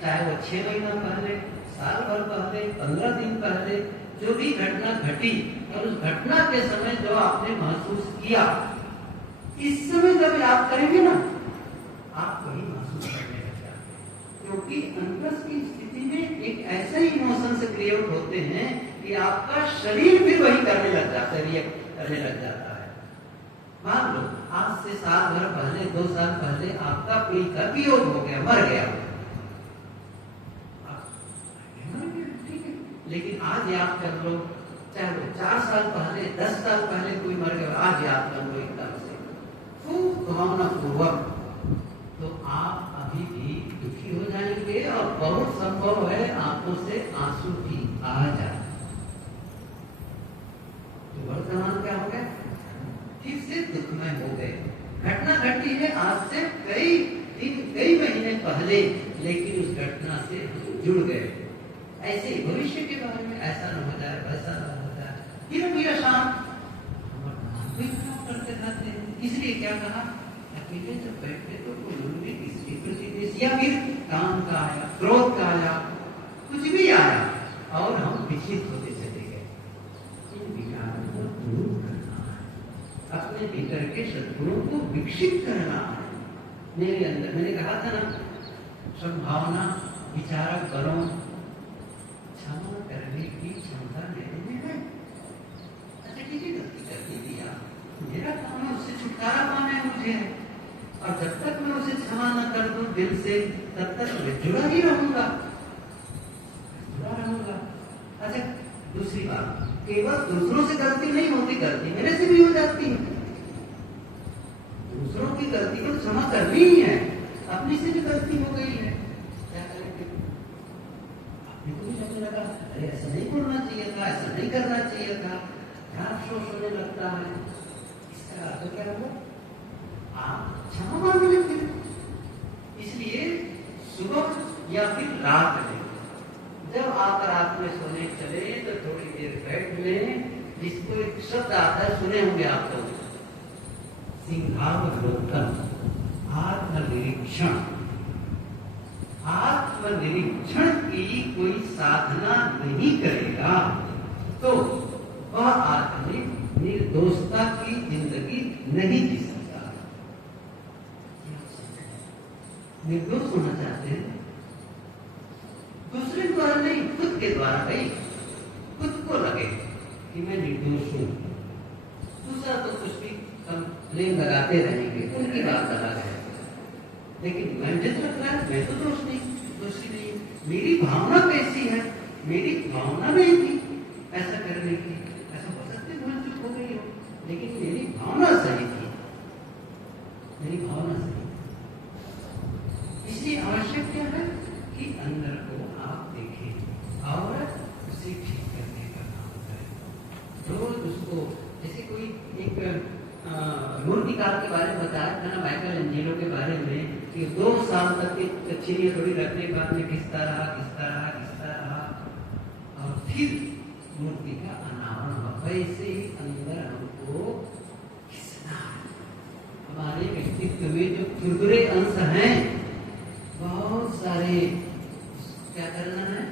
चाहे वो 6 महीना पहले, साल भर पहले, 15 दिन पहले, जो भी घटना घटी, और उस घटना के समय जो आपने महसूस किया, इस समय जब आप करेंगे ना, आप वही महसूस करने लग जाते, क्योंकि अंतर की स्थिति में एक ऐसे ही इमोशन से क्रिएट होते हैं कि आपका शरीर भी वही करने लग जाता है, रिएक्ट करने लग जाता है। मान लो आज से साल भर पहले, 2 साल पहले आपका कोई का वियोग हो गया, मर गया, ठीक है, लेकिन आज याद कर लो, चाहे वो 4 साल पहले, 10 साल पहले कोई मर गया, आज याद कर लो एकदम से खूब भावना पूर्वक, तो आप अभी भी दुखी हो जाएंगे, और बहुत संभव है आंखों से आंसू भी आ जाए। तो वर्तमान क्या हो गया? फिर से दुखमय हो गए। घटना घटी है आज से कई दिन, कई महीने पहले, लेकिन उस घटना से जुड़ गए। ऐसे भविष्य के बारे में ऐसा न हो जाए, वैसा न हो जाए, फिर भी अशांत करते रहते हैं। इसलिए क्या कहा? अकेले जब बैठे तो कोई उनमें किसी प्रति, या फिर काम का आया, क्रोध का आया, कुछ भी आया, और हम विचलित होते चले गए। इन विकारों को दूर करना है, अपने भीतर के शत्रुओं को विकसित करना है। मेरे अंदर, मैंने कहा था ना, संभावना, विचारक करो, क्षमा करने की क्षमता मेरे में है। अच्छा, ठीक है, गलती कर दी दिया, मेरा काम है उससे छुटकारा पाना है मुझे, और जब तक मैं उसे क्षमा न कर दूं दिल से, तब तक मैं जुड़ा ही रहूंगा, जुड़ा रहूंगा। अच्छा, दूसरी बात, केवल दूसरों से गलती नहीं होती, गलती मेरे से भी हो जाती है। दूसरों की गलती को क्षमा करनी ही है, अपनी से भी गलती हो गई है, क्या करेंगे? अपने को भी लगने लगा, अरे ऐसा नहीं बोलना चाहिए था, ऐसा नहीं करना चाहिए था, क्या अफसोस होने लगता है। इसका अर्थ क्या हुआ? आप क्षमा मांग लेते हैं। इसलिए सुबह या फिर रात में, जब आप रात में सोने चले तो थोड़ी देर बैठ लें, जिसको एक शब्द आता है, सुने होंगे आप लोग, सिंहावलोकन, आत्मनिरीक्षण। आत्मनिरीक्षण की कोई साधना नहीं करेगा तो वह आदमी निर्दोषता की जिंदगी नहीं जी सकता। निर्दोष होना चाहते हैं, दूसरे द्वारा नहीं, खुद के द्वारा भाई, खुद को लगे कि मैं निर्दोष हूं। दूसरा तो कुछ भी कंप्लेन लगाते रहेंगे, उनकी बात अलग है, लेकिन मैं जिद रख रहा है, मैं तो दोषी नहीं। मेरी भावना कैसी है, मेरी भावना नहीं थी ऐसा करने की। ऐसा हो सकता है भूल चूक हो गई हो, लेकिन मेरी भावना सही थी, मेरी भावना सही। इसलिए आवश्यक क्या है कि अंदर को आप देखें और उसे ठीक करने का काम करें। रोज उसको, जैसे कोई एक मूर्तिकार के बारे में बताया था ना, माइकल एंजेलो के बारे में, कि 2 साल तक चिड़िया थोड़ी रखने के बाद में घिसता रहा और फिर मूर्ति का अनावरण हुआ। वैसे ही अंदर हमको घिसना है। हमारे व्यक्तित्व में जो खुरदुरे अंश हैं, बहुत सारे, क्या करना है,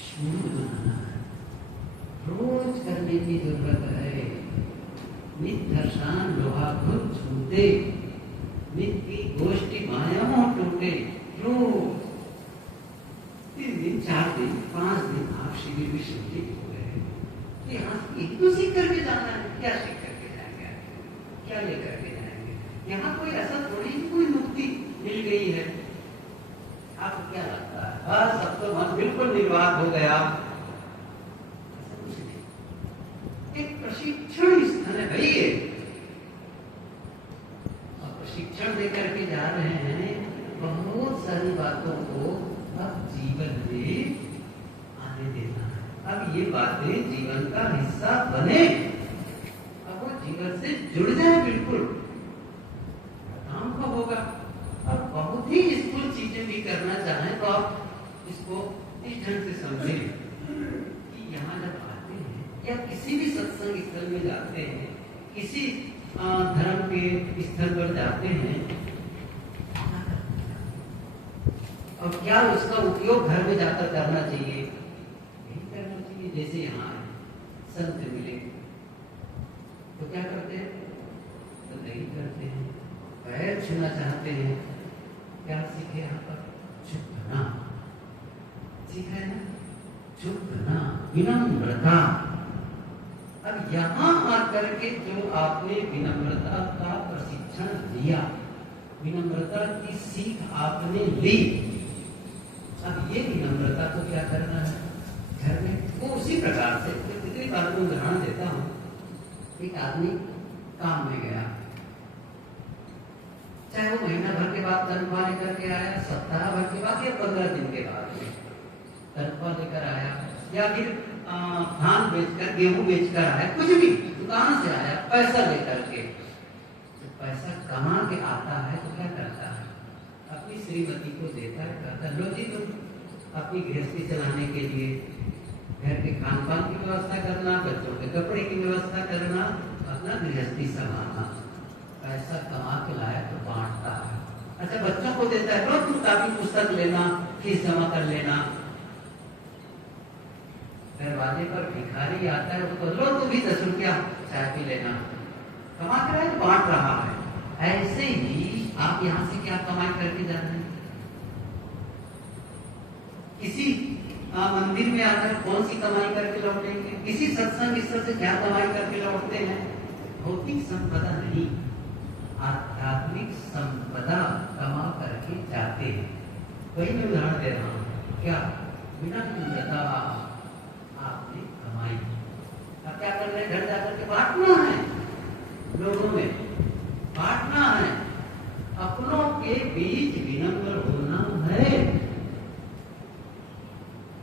शून्य बनाना है, रोज करने की जरूरत है। नित हर्षान लोहा खुद छूटे, नित की गोष्ठी माया टूटे। रोज 3 दिन 4 दिन 5 दिन आप शिविर में शिविर हो गए, यहाँ एक तो सीख करके जाना है। क्या सीख करके जाएंगे, क्या लेकर के जाएंगे? यहाँ कोई ऐसा थोड़ी कोई मुक्ति मिल गई है। आपको क्या लगता है, बस अब तो मन बिल्कुल निर्वाक हो गया? एक प्रशिक्षण स्थल है भाई ये, और प्रशिक्षण देकर के जा रहे हैं। बहुत सारी बातों को अब जीवन में आने देना है। अब ये बातें जीवन का हिस्सा बने, अब वो जीवन से जुड़ जाए बिल्कुल, काम का होगा। और बहुत ही स्थूल चीजें भी करना चाहें तो आप इसको इस ढंग से समझें कि यहाँ जब आते हैं या किसी भी सत्संग स्थल में जाते हैं, किसी धर्म के स्थल पर जाते हैं, और क्या उसका उपयोग घर में जाकर करना चाहिए? नहीं करना चाहिए। जैसे यहाँ संत मिले तो क्या करते हैं? तो नहीं करते हैं, पैर छूना चाहते हैं। क्या सीखे यहाँ पर? चुप रहना सीखा है ना, चुप रहना, विनम्रता। अब यहाँ आकर के जो आपने विनम्रता का प्रशिक्षण लिया, विनम्रता की सीख आपने ली, अब ये विनम्रता को क्या करना है घर में? वो उसी प्रकार से, कितनी बार को उदाहरण देता हूँ। एक आदमी काम में गया, चाहे वो महीना भर के बाद तनख्वाह लेकर के आया, सप्ताह भर के बाद या 15 दिन के बाद तनख्वाह लेकर आया, या फिर धान बेचकर, गेहूं बेचकर आया, कुछ भी दुकान से आया पैसा लेकर के। तो पैसा कमा के आता है तो क्या करता है? अपनी श्रीमती को देता है, कहता लो जी तुम अपनी गृहस्थी चलाने के लिए घर के खान पान की व्यवस्था करना, बच्चों के कपड़े की व्यवस्था करना, अपना गृहस्थी संभालना। पैसा कमा के लाया तो बांटता है। अच्छा, बच्चों को देता है, लो तुम काफी पुस्तक लेना, फीस जमा कर लेना। दरवाजे पर भिखारी आता है, उसको लो तू भी 10 रुपया चाय पी लेना। कमा कर तो बांट रहा है। ऐसे ही आप यहाँ से क्या कमाई करके जा रहे हैं? किसी मंदिर में आकर कौन सी कमाई करके लौटेंगे? किसी सत्संग स्थल से क्या कमाई करके लौटते हैं? भौतिक संपदा नहीं, आध्यात्मिक संपदा कमा करके जाते हैं। वही मैं उदाहरण दे रहा हूँ। क्या विनम्रता आपने कमाई, अब क्या करना है? घर जाकर के बांटना है, लोगों में बांटना है। अपनों के बीच विनम्र होना है।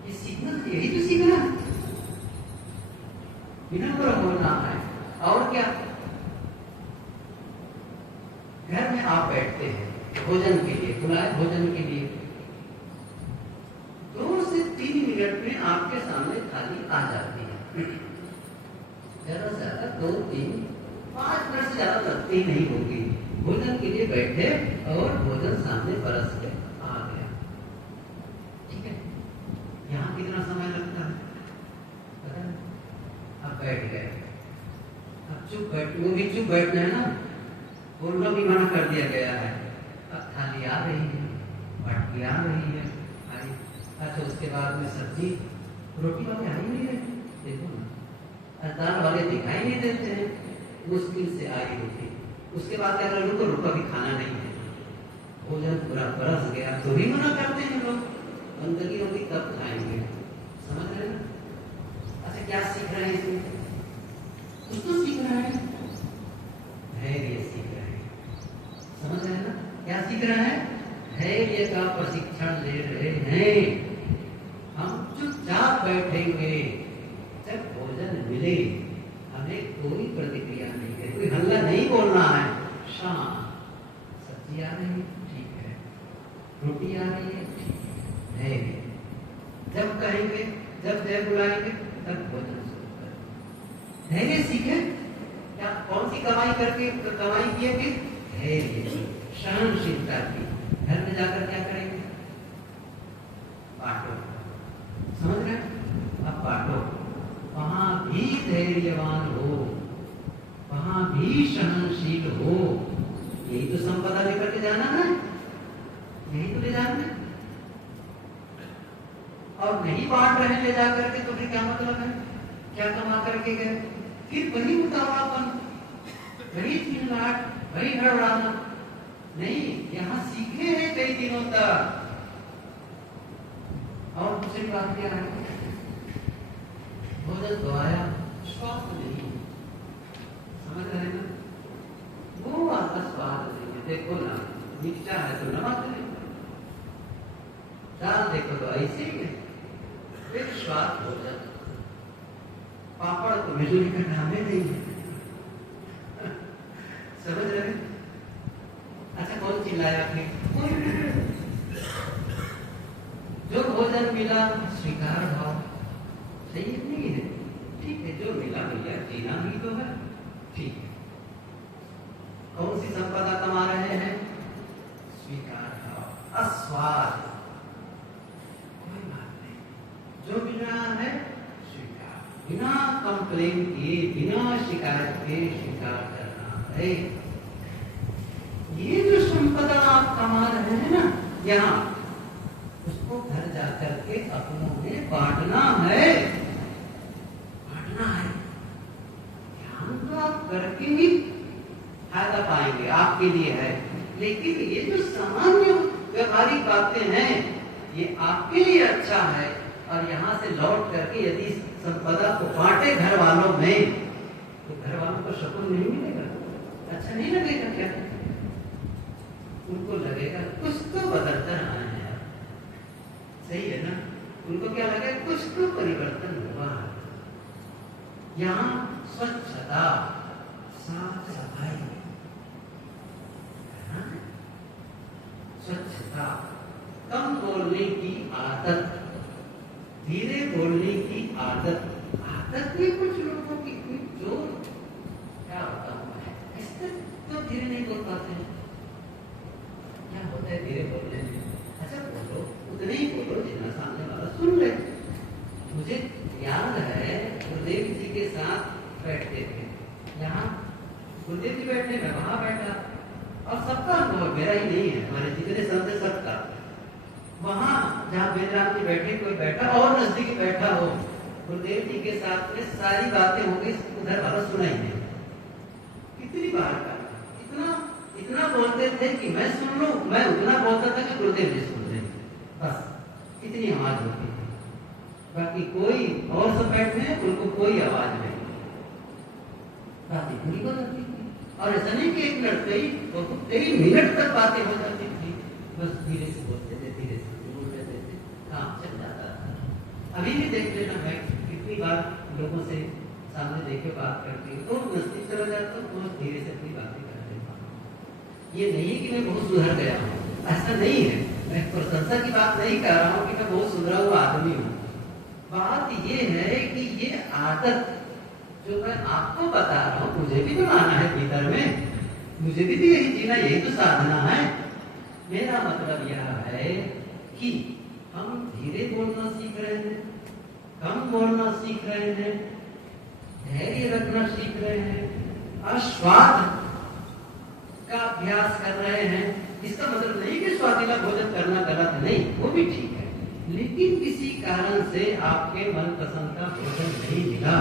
ये सीखना, यही तो सीखना है, विनम्र होना है। और क्या? घर में आप बैठते हैं भोजन के लिए, बुलाए भोजन के लिए, 2 से 3 मिनट में आपके सामने थाली आ जाती है। ज्यादा से ज्यादा 2, 3, 5 मिनट से ज्यादा लगती नहीं होगी। भोजन के लिए बैठे और भोजन सामने परस के आ गया, ठीक है। यहाँ कितना समय लगता है पता है? अब बैठ गए, अब चुप बैठ, वो भी चुप बैठना है ना, बोलना भी मना कर दिया गया है। अब थाली आ रही है, बाटली आ रही है, अच्छा उसके बाद में सब्जी रोटी वाले आ ही नहीं रहे, देखो ना, दाल वाले दिखाई नहीं देते हैं, मुश्किल से आई रोटी। उसके बाद क्या कर, रुको रुको अभी खाना नहीं है, भोजन पूरा बरस गया तो भी मना करते हैं लोग, गंदगी होगी तब खाएंगे, समझ रहे हैं? अच्छा क्या सीख रहे हैं इसमें? कुछ तो सीख रहा है, धैर्य सीख रहे हैं, समझ रहे हैं ना? क्या सीख रहे हैं? धैर्य का प्रशिक्षण ले रहे हैं। हम चुपचाप बैठेंगे, जब भोजन मिले हमें कोई प्रतिक्रिया नहीं है, कोई हल्ला नहीं बोलना है, शांत। सब्जी आ रही है, ठीक है, रोटी आ रही है, ठीक है, धैर्य। जब कहेंगे, जब जय बुलाएंगे तब भोजन शुरू करें। धैर्य सीखे। क्या कौन सी कमाई करके कमाई किए कि धैर्य की, सहनशीलता की। घर में जाकर क्या करेंगे? बांटो, समझ रहे? अब बांटो, वहां भी धैर्यवान हो, वहां भी सहनशील हो। यही तो संपदा लेकर के जाना है, यही तो ले जाना है। और नहीं बांट रहे ले जाकर के तो फिर क्या मतलब है? क्या कमा करके गए? फिर वही उतावलापन, वही चिल्लाहट, वही हड़बड़ाना। नहीं, यहाँ सीखे हैं कई दिनों तक। और दूसरी बात क्या है? भोजन तो आया, स्वाद नहीं, समझ रहे ना? वो वाला स्वाद नहीं। देखो ना, मिर्चा है तो नमक नहीं, दाल देखो तो ऐसे ही है, फिर स्वाद भोजन। पापड़ तो बिजली का नामे नहीं है, समझ रहे? अच्छा कौन चिल्लाया फिर? जो भोजन मिला स्वीकार भाव, सही नहीं है, ठीक है, जो मिला भैया, जीना ही तो है, ठीक है। कौन सी संपदा कमा रहे हैं? स्वीकार भाव, अस्वाद, कोई बात नहीं, जो मिल रहा है स्वीकार, बिना कंप्लेन किए, बिना शिकायत के स्वीकार करना है। ये जो संपदा आप कमा रहे हैं ना यहाँ, उसको घर जाकर के अपनों में बांटना है, बांटना है। ध्यान तो आप करके ही फायदा पाएंगे, आपके लिए है, लेकिन ये जो सामान्य व्यवहारिक बातें हैं ये आपके लिए अच्छा है। और यहाँ से लौट करके यदि संपदा को बांटे घर वालों में, तो घर वालों को सुकून नहीं मिलेगा, अच्छा नहीं लगेगा क्या? उनको लगेगा कुछ तो बदलता रहा है, सही है ना? उनको क्या लगेगा? कुछ तो परिवर्तन हुआ। यहाँ स्वच्छता, साफ सफाई, स्वच्छता, कम बोलने की आदत, धीरे बोलने की आदत। आदत में कुछ लोगों की जो क्या बताऊं मैं, ऐसे तो धीरे नहीं बोल पाते हैं। क्या होता है धीरे बोलने में? अच्छा बोलो, उतने ही बोलो जितना सामने वाला सुन ले। मुझे याद है गुरुदेव जी के साथ बैठते थे, यहाँ गुरुदेव जी बैठे, मैं वहां बैठा, और सबका अनुभव मेरा ही नहीं है, हमारे जितने संत है सबका। वहां जहाँ बेदराम जी बैठे, कोई बैठा और नजदीक बैठा हो, गुरुदेव जी के साथ में सारी बातें हो गई, उधर वाला सुना ही नहीं। कितनी बार का इतना बोलते थे कि मैं सुन लूं, मैं उतना बोलता था कि गुरुदेव जी सुन रहे, बस इतनी आवाज होती थी। बाकी कोई और सब बैठे हैं, उनको कोई आवाज नहीं, बातें पूरी हो जाती थी। और ऐसा नहीं कि 1 मिनट, कई मिनट तक बातें हो जाती थी, बस धीरे से बोलते थे, धीरे से बोलते थे, काम चल जाता था। अभी भी देख लेना, मैं कितनी बार लोगों से सामने देखे बात करती हूँ तो नजदीक चला जाता हूँ, बहुत धीरे से अपनी बातें कर लेता हूँ। ये नहीं कि मैं बहुत सुधर गया हूँ, ऐसा नहीं है। मैं प्रशंसा की बात नहीं कर रहा हूँ कि मैं बहुत सुधरा हुआ आदमी हूँ। बात ये है कि ये आदत जो मैं आपको बता रहा हूँ, मुझे भी तो आना है भीतर में, मुझे भी तो यही जीना, यही तो साधना है। मेरा मतलब यह है कि हम धीरे बोलना सीख रहे हैं, कम बोलना सीख रहे हैं, धैर्य रखना सीख रहे हैं, और स्वाद का अभ्यास कर रहे हैं। इसका मतलब नहीं कि स्वादिला भोजन करना गलत नहीं, वो भी ठीक है, लेकिन किसी कारण से आपके मनपसंद का भोजन नहीं मिला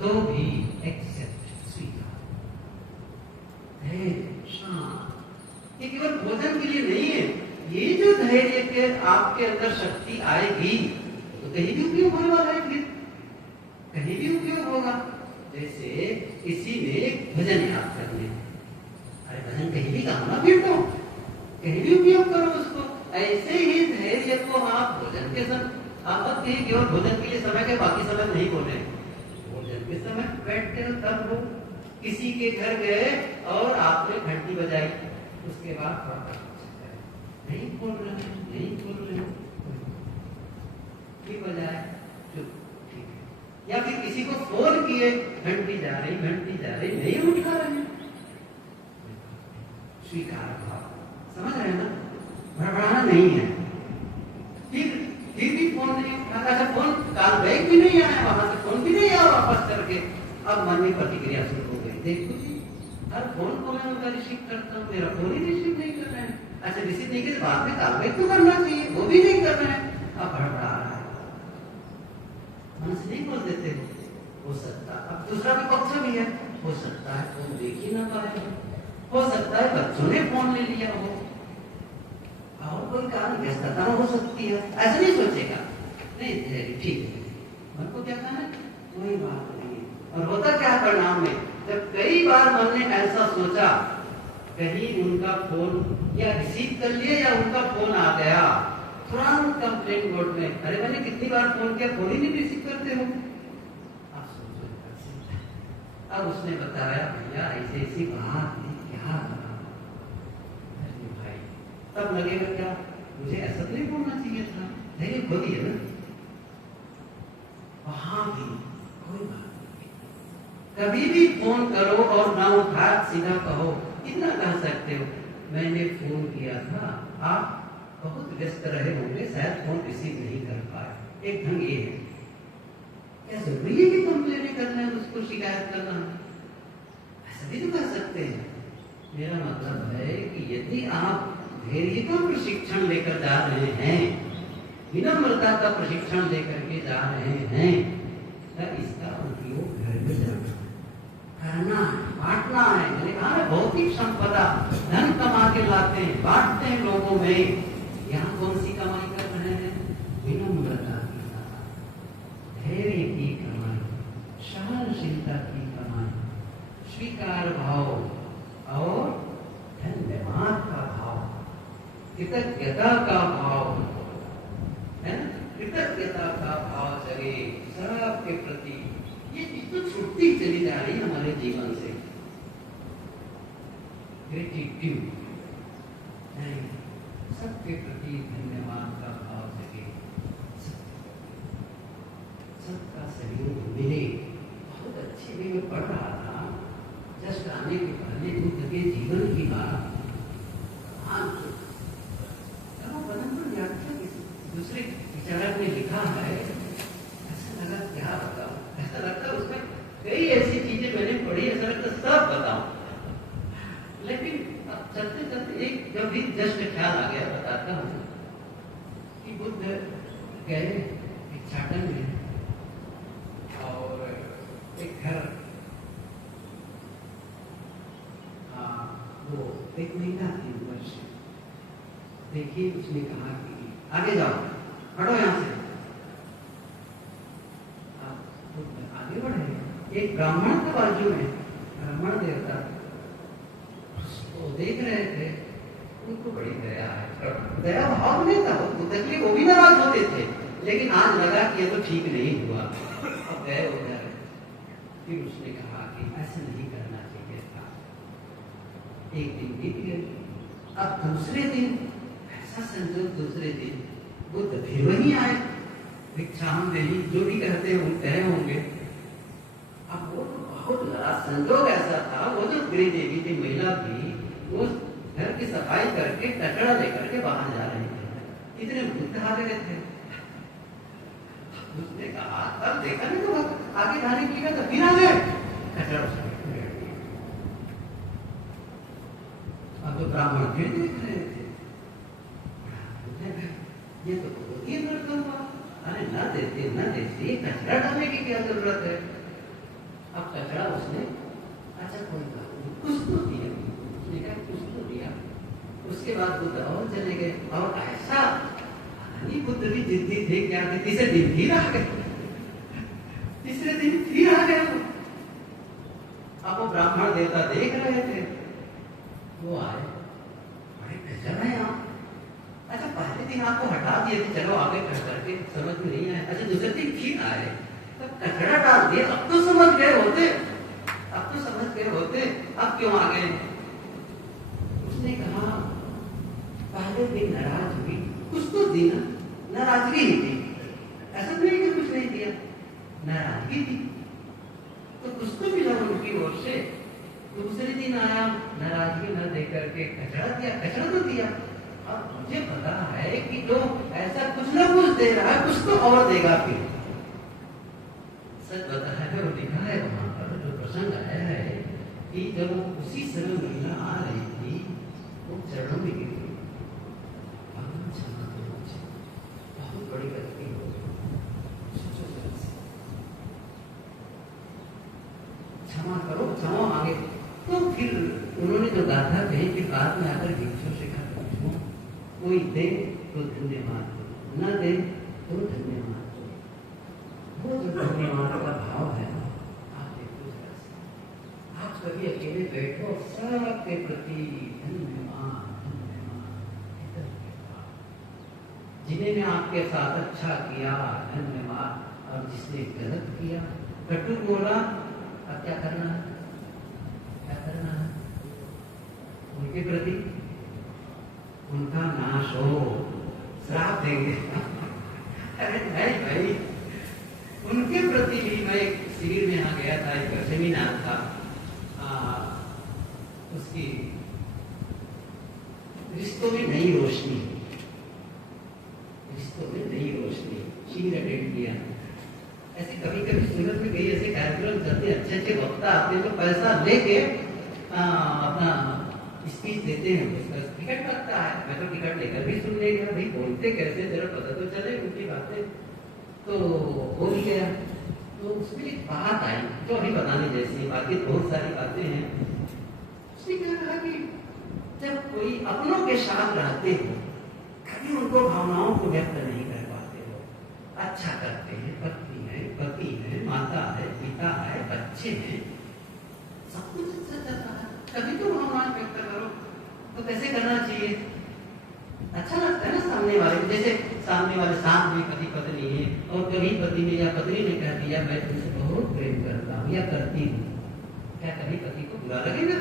तो भी एक्सेप्ट, स्वीकार। ये केवल भोजन के लिए नहीं है, ये जो धैर्य के आपके अंदर शक्ति आएगी तो कहीं भी उपयोग होने वाला है, फिर कहीं भी उपयोग होगा। जैसे किसी ने भजन याद करने, अरे भजन कहीं भी गाओ ना, फिर तो कहीं भी उपयोग करो उसको। ऐसे ही धैर्य को आप भोजन के समय, आप केवल भोजन के लिए समय के बाकी समय नहीं बोले, भोजन के समय बैठते हो तब हो, किसी के घर गए और आपने घंटी बजाई, उसके बाद नहीं बोल रहे, नहीं बोल रहे, ठीक हो जाए, चुप, ठीक है। या फिर किसी को फोन किए, घंटी जा रही, नहीं उठा रहे, स्वीकार भाव, समझ रहे हैं ना, भड़बड़ाना नहीं है। फिर भी फोन नहीं उठाता, अच्छा फोन कॉल बैक भी नहीं आया, वहां से फोन भी नहीं आया वापस करके, अब मन में प्रतिक्रिया शुरू हो गई, देखो जी हर फोन को मैं उनका रिसीव करता हूँ, मेरा फोन ही रिसीव नहीं कर रहे हैं, अच्छा रिसीव नहीं कर बाद में कॉल बैक तो करना चाहिए, वो भी नहीं कर रहे हैं, अब भड़बड़ा रहा है, मन से नहीं बोल देते, हो सकता अब दूसरा भी पक्ष भी है, हो सकता है फोन देख ही ना पाए, हो सकता है बच्चों ने फोन ले लिया हो, और कोई कारण व्यस्तता हो सकती है, ऐसा नहीं सोचेगा, नहीं ठीक है, मन को क्या कहना, कोई बात नहीं। और होता क्या परिणाम में, जब कई बार मन ने ऐसा सोचा, कहीं उनका फोन या रिसीव कर लिया या उनका फोन आ गया, तुरंत कंप्लेंट बोर्ड में, अरे मैंने कितनी बार फोन किया, फोन ही नहीं रिसीव करते हो, आप सोचो, अब उसने बताया भैया ऐसी ऐसी बात है, क्या करा, अरे भाई तब लगेगा क्या, मुझे ऐसा तो नहीं बोलना चाहिए था, धैर्य खो दिया ना, वहां भी कोई बात नहीं, कभी भी फोन करो और ना उठा सीधा कहो, इतना कह सकते हो, मैंने फोन किया था, आप बहुत व्यस्त रहे होंगे, शायद फोन रिसीव नहीं कर पाए, एक ढंग ये है, क्या जरूरी है कि कंप्लेन करना है, उसको शिकायत करना है, ऐसा भी तो कर सकते हैं। मेरा मतलब है कि यदि आप धैर्य का प्रशिक्षण लेकर जा रहे हैं, विनम्रता का प्रशिक्षण लेकर के जा रहे हैं, तो इसका उपयोग घर में करना है, बांटना है, मैंने कहा है भौतिक संपदा धन कमा के लाते हैं, बांटते हैं लोगों में, यहाँ कौन सी कमाई कर रहे हैं, विनम्रता की कमाई, धैर्य की कमाई, सहनशीलता की कमाई, स्वीकार भाव और धन्यवाद का भाव, कृतज्ञता का भाव है ना, कृतज्ञता का भाव जगे सबके प्रति, ये चीज तो छूटती चली जा रही है हमारे जीवन से, ग्रेटिट्यूड, सबके प्रति धन्यवाद का भाव जगे, सबका सहयोग मिले। बहुत अच्छे में मैं पढ़ रहा था, जस्ट आने के पहले बुद्ध के जीवन की बात, दूसरे विचारक ने लिखा है, ऐसा लगा क्या बताऊं, ऐसा लगता उसमें कई ऐसी चीजें मैंने पढ़ी, ऐसा लगता सब बताऊं, लेकिन अब चलते चलते एक जब भी जस्ट ख्याल आ गया बताता हूँ कि बुद्ध गए भिक्षाटन में और एक घर, वो एक महीना 3 वर्ष, देखिए उसने कहा कि आगे जाओ, हटो यहाँ से, आगे बढ़े, एक ब्राह्मण के बाजू में, ब्राह्मण देवता उसको देख रहे थे, उनको बड़ी दया है, दया भाव नहीं था, तकलीफ वो भी नाराज होते थे, लेकिन आज लगा कि ये तो ठीक नहीं हुआ, अब गए उधर, फिर उसने कहा कि ऐसा नहीं करना चाहिए था, एक दिन बीत गया, अब दूसरे दिन ऐसा संजोग, दूसरे दिन बुद्ध फिर वही आए, भिक्षाम देही, जो भी कहते हैं वो कहे होंगे, अब वो बहुत नाराज, संजोग ऐसा था, वो जो गृह देवी थी, महिला थी, वो घर की सफाई करके कचरा लेकर के बाहर जा रहे थे, इतने बुद्ध आ गए थे, उसने कहा तब देखा नहीं तो आगे जाने की तो फिर आ गए, कचरा अब तो ब्राह्मण फिर देख रहे थे, ये तो बहुत ही अनर्थ हुआ। अरे न देते कचरा डालने की क्या जरूरत है। अब कचरा उसने, अच्छा कोई बात नहीं, कुछ तो दिया, उसने कहा कुछ तो दिया। उसके बाद बुद्ध और चले गए, और ऐसा बुद्ध भी जिद्दी थे, क्या थे, तीसरे दिन फिर आ गए, तीसरे दिन फिर आ गए। अब वो ब्राह्मण देवता देख रहे थे, वो आए, बड़े गजब है आप। अच्छा पहले दिन आपको हटा दिए थे, चलो आगे कर करके समझ में नहीं आया। अच्छा दूसरे दिन फिर आए, तब कचरा डाल दिया, अब तो समझ गए होते, अब तो समझ गए होते, अब क्यों आ गए। उसने कहा पहले दिन नाराज हुई, कुछ तो दिया, नाराजगी ही थी, ऐसा नहीं कि कुछ नहीं दिया, नाराजगी थी, तो कुछ तो मिला उनकी ओर से। दूसरे दिन आया, नाराजगी न देकर के कचरा दिया, कचरा तो दिया। अब मुझे पता है कि जो ऐसा कुछ ना कुछ दे रहा है, कुछ तो और देगा फिर। सच बता है, वो लिखा है वहां पर, जो प्रसंग आया है कि जब उसी समय महिला आ रही थी, वो चरणों में गिरी, बहुत बड़ी गलती हो गई, क्षमा करो, क्षमा मांगे। तो फिर उन्होंने जो गाथा कही, फिर बाद में आकर भिक्षु से कहा, कोई दे तो धन्यवाद, न दे तो धन्यवाद। वो जो धन्यवाद का भाव है ना, आप देखो, आप कभी अकेले बैठो, सबके प्रति धन्यवाद, जिन्हें आपके साथ अच्छा किया धन्यवाद, और जिसने गलत किया, कटु बोला, अब क्या करना है, क्या करना है, उनके प्रति उनका नाश हो, श्राप देंगे। अरे नहीं भाई, उनके प्रति भी मैं एक शिविर में यहाँ गया था, एक सेमिनार था, उसकी रिश्तों में नई रोशनी, रिश्तों में नई रोशनी शिविर अटेंड किया। ऐसे कभी कभी सूरत में कई ऐसे कार्यक्रम चलते, अच्छे अच्छे वक्ता आते हैं जो पैसा लेके अपना स्पीच देते हैं, उसका टिकट लगता है। मैं तो टिकट लेकर भी सुन लेगा, भाई बोलते कैसे जरा पता तो चले उनकी बातें। तो हो ही गया, तो उसमें एक बात आई जो अभी बताने जैसी, बाकी बहुत सारी बातें हैं। उसने क्या कहा कि जब कोई अपनों के साथ रहते हो, कभी उनको भावनाओं को व्यक्त नहीं कर पाते हो, अच्छा करते हैं, पति है, माता है, पिता है, बच्चे हैं, सब कुछ अच्छा चलता है, कभी तो भावनाएं व्यक्त करो। तो कैसे करना चाहिए, अच्छा लगता है ना सामने वाले को। जैसे सामने वाले साथ में पति पत्नी है, और कभी पति ने या पत्नी ने कह दिया मैं तुमसे बहुत प्रेम करता हूँ या करती हूँ, क्या कभी पति को बुरा लगेगा,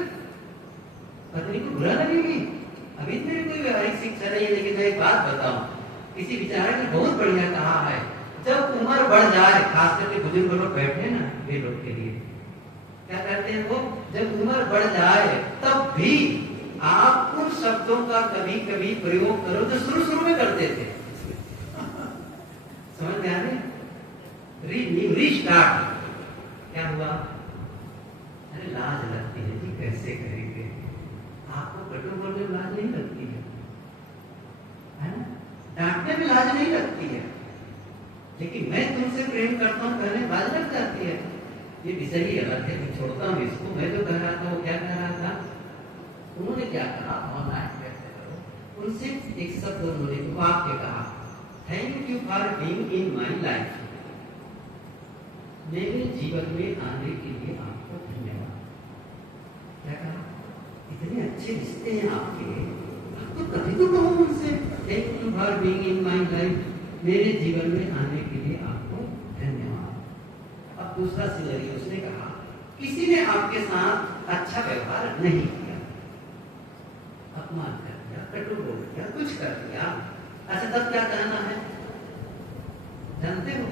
पत्नी को बुरा लगेगी। अभी मेरी कोई व्यवहारिक शिक्षा नहीं है, लेकिन मैं एक बात बताऊं, किसी विचारक ने बहुत बढ़िया कहा है, जब उम्र बढ़ जाए, खास करके बुजुर्ग लोग बैठे ना, वे लोग के लिए क्या करते हैं वो, जब उम्र बढ़ जाए तब भी आप उन शब्दों का कभी कभी प्रयोग करो जो शुरू शुरू में करते थे। समझ में आ रही, रीस्टार्ट। क्या हुआ, अरे लाज लगती है जी, कैसे करेंगे, आपको कटु बोलने में लाज नहीं लगती है ना, डांटने में लाज नहीं लगती है, लेकिन मैं तुमसे प्रेम करता हूँ कहने लाज लग जाती है। ये विषय ही अलग है, मैं छोड़ता हूँ इसको। मैं जो कह रहा था वो क्या कह रहा था, उन्होंने क्या कहा, भावनाएं व्यक्त करो। उनसे एक शब्द उन्होंने वाक्य कहा, thank you for being in my life, मेरे जीवन में आने के लिए आपको धन्यवाद। क्या कहा, इतने अच्छे रिश्ते हैं आपके, आप तो कभी तो कहो उनसे thank you for being in my life, मेरे जीवन में आने के लिए आपको धन्यवाद। अब दूसरा सिनेरियो, उसने कहा किसी ने आपके साथ अच्छा व्यवहार नहीं किया, अपमान कर दिया, कटु बोल दिया, कुछ कर दिया, अच्छा तब क्या कहना है, जानते हो,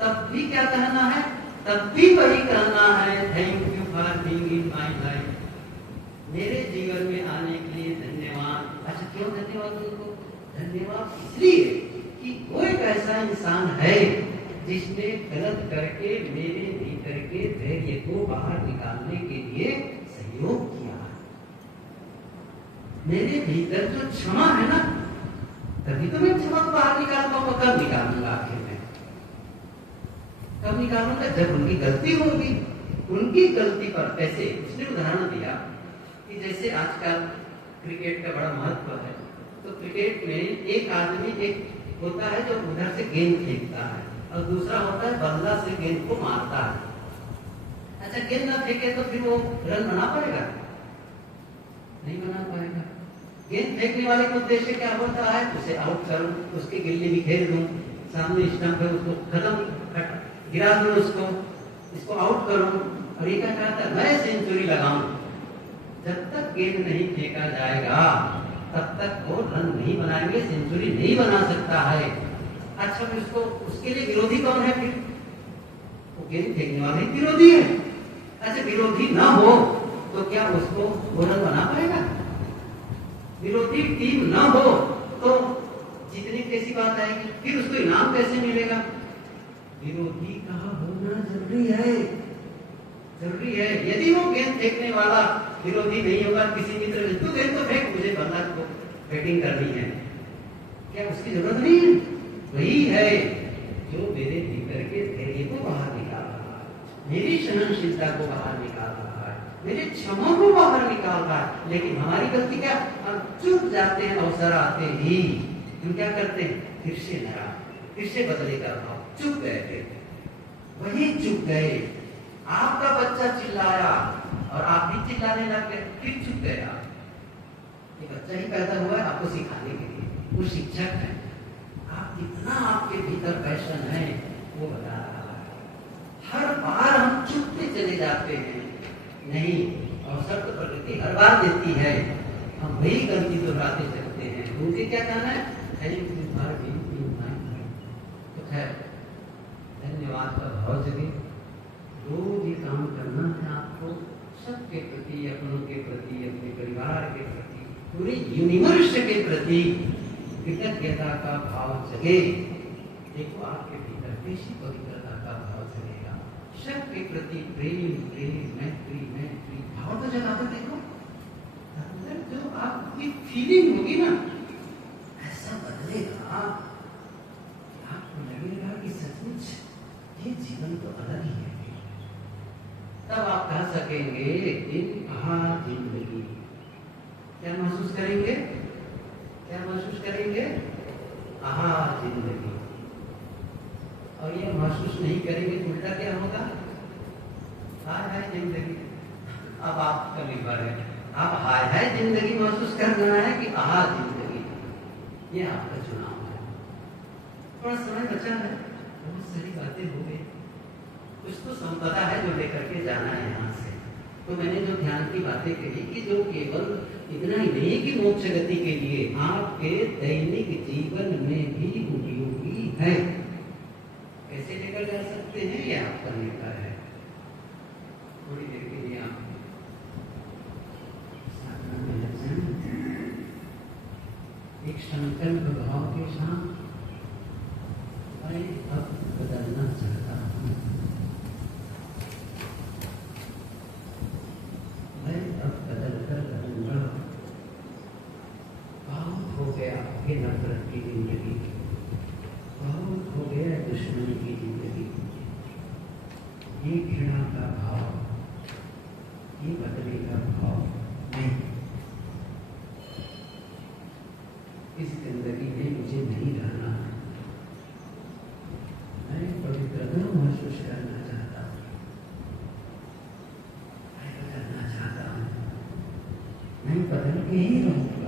तब भी क्या कहना है, तब भी वही कहना है, thank you for being in my life, मेरे जीवन में आने के लिए धन्यवाद। अच्छा क्यों धन्यवाद उनको, धन्यवाद इसलिए कि वो एक ऐसा इंसान है जिसने गलत करके मेरे भीतर के धैर्य को बाहर निकालने के लिए सहयोग किया। मेरे भीतर जो क्षमा है ना, तभी तो मैं चमक बाहर निकाल पाऊंगा। कब निकालूंगा आखिर में? कब निकालूंगा? जब उनकी गलती होगी। उनकी गलती पर, ऐसे उसने उदाहरण दिया कि जैसे आजकल क्रिकेट का बड़ा महत्व है, तो क्रिकेट में एक आदमी एक होता है जो उधर से गेंद फेंकता है और दूसरा होता है बल्ला से गेंद को मारता है। अच्छा, गेंद ना फेंके तो फिर वो रन बना पाएगा? नहीं बना पाएगा। गेंद फेंकने वाले का उद्देश्य क्या होता है? उसे आउट करूं, उसके गिल्ली में घेर दूं, सामने स्टंप है उसको खत्म, गिरा दूं उसको, इसको आउट करूं। और ये क्या कहता है? मैं सेंचुरी लगाऊं। जब तक गेंद नहीं फेंका जाएगा तब तक वो रन नहीं बनाएंगे, सेंचुरी नहीं बना सकता है। अच्छा, फिर उसको, उसके लिए विरोधी कौन है? फिर वो गेंद फेंकने वाले विरोधी है। अच्छा, विरोधी ना हो तो क्या उसको वो रन बना पाएगा? विरोधी टीम ना हो तो जीतने कैसी बात आएगी? फिर उसको इनाम कैसे मिलेगा? विरोधी का होना जरूरी है, जरूरी है। यदि वो गेंद फेंकने वाला विरोधी नहीं होगा, किसी मित्र ने तू गेंद तो फेंक, मुझे बल्ला को बैटिंग करनी है, क्या उसकी जरूरत नहीं है? वही है जो मेरे भीतर के धैर्य को बाहर निकाल रहा है, मेरी सहनशीलता को बाहर निकाल रहा है, मेरे क्षमा को बाहर निकाल रहा है। लेकिन हमारी गलती क्या? हम चुप जाते हैं, अवसर आते ही हम क्या करते हैं? फिर से नया, फिर से बदले का भाव, चुप गए थे, वही चुप गए। आपका बच्चा चिल्लाया और आप भी चिल्लाने लग गए, फिर चुप गया। ये बच्चा ही पैदा हुआ है आपको सिखाने के लिए, वो शिक्षक है। आप कितना आपके भीतर पैशन है वो बता रहा है। हर बार हम चुपते चले जाते हैं, नहीं, अवसर तो प्रकृति हर बार देती है, हम वही गलती दोहराते चलते हैं। उनके क्या कहना है? तो खैर, धन्यवाद का भाव जगे। रोज ये काम करना है आपको, सबके प्रति, अपनों के प्रति, अपने परिवार के प्रति, पूरे यूनिवर्स के प्रति कृतज्ञता का भाव जगे। देखो आपके भीतर कैसी पवित्रता का भाव जगेगा। सबके प्रति प्रेम, प्रेम, मैत्री, मैत्री भाव तो जगाकर देखो। अंदर जो आपकी फीलिंग होगी ना, ऐसा बदलेगा, आपको लगेगा कि सचमुच ये जीवन तो अलग ही है। तब आप कह सकेंगे एक दिन, आहा जिंदगी। क्या महसूस करेंगे? क्या महसूस करेंगे? आहा जिंदगी। और ये महसूस नहीं करेंगे तो उल्टा क्या होगा? हाय हाय जिंदगी। अब आपका निर्भर है, आप हाय हाय जिंदगी महसूस करना है कि आहा जिंदगी, ये आपका चुनाव है। थोड़ा समय बचा है, बहुत सारी बातें हो गई, कुछ तो संपदा है जो लेकर के जाना है यहाँ से। तो मैंने जो ध्यान की बातें कही कि जो केवल इतना ही नहीं कि मोक्ष गति के लिए, आपके दैनिक जीवन में भी उपयोगी है। कैसे लेकर जा सकते हैं ये आपका निर्भर है। थोड़ी देर के लिए आप एक संकल्प भाव के साथ, मैं अब बदलना चाहता हूँ, मैं अब बदल कर रहूंगा। बहुत हो गया ये नफरत की जिंदगी, बहुत हो गया दुश्मनी की जिंदगी। ये घृणा का भाव, ये बदले का भाव नहीं, इस जिंदगी में मुझे नहीं रहना है। मैं पवित्रता महसूस करना चाहता हूँ, मैं बदलना चाहता हूँ, मैं बदल के ही रहूँ।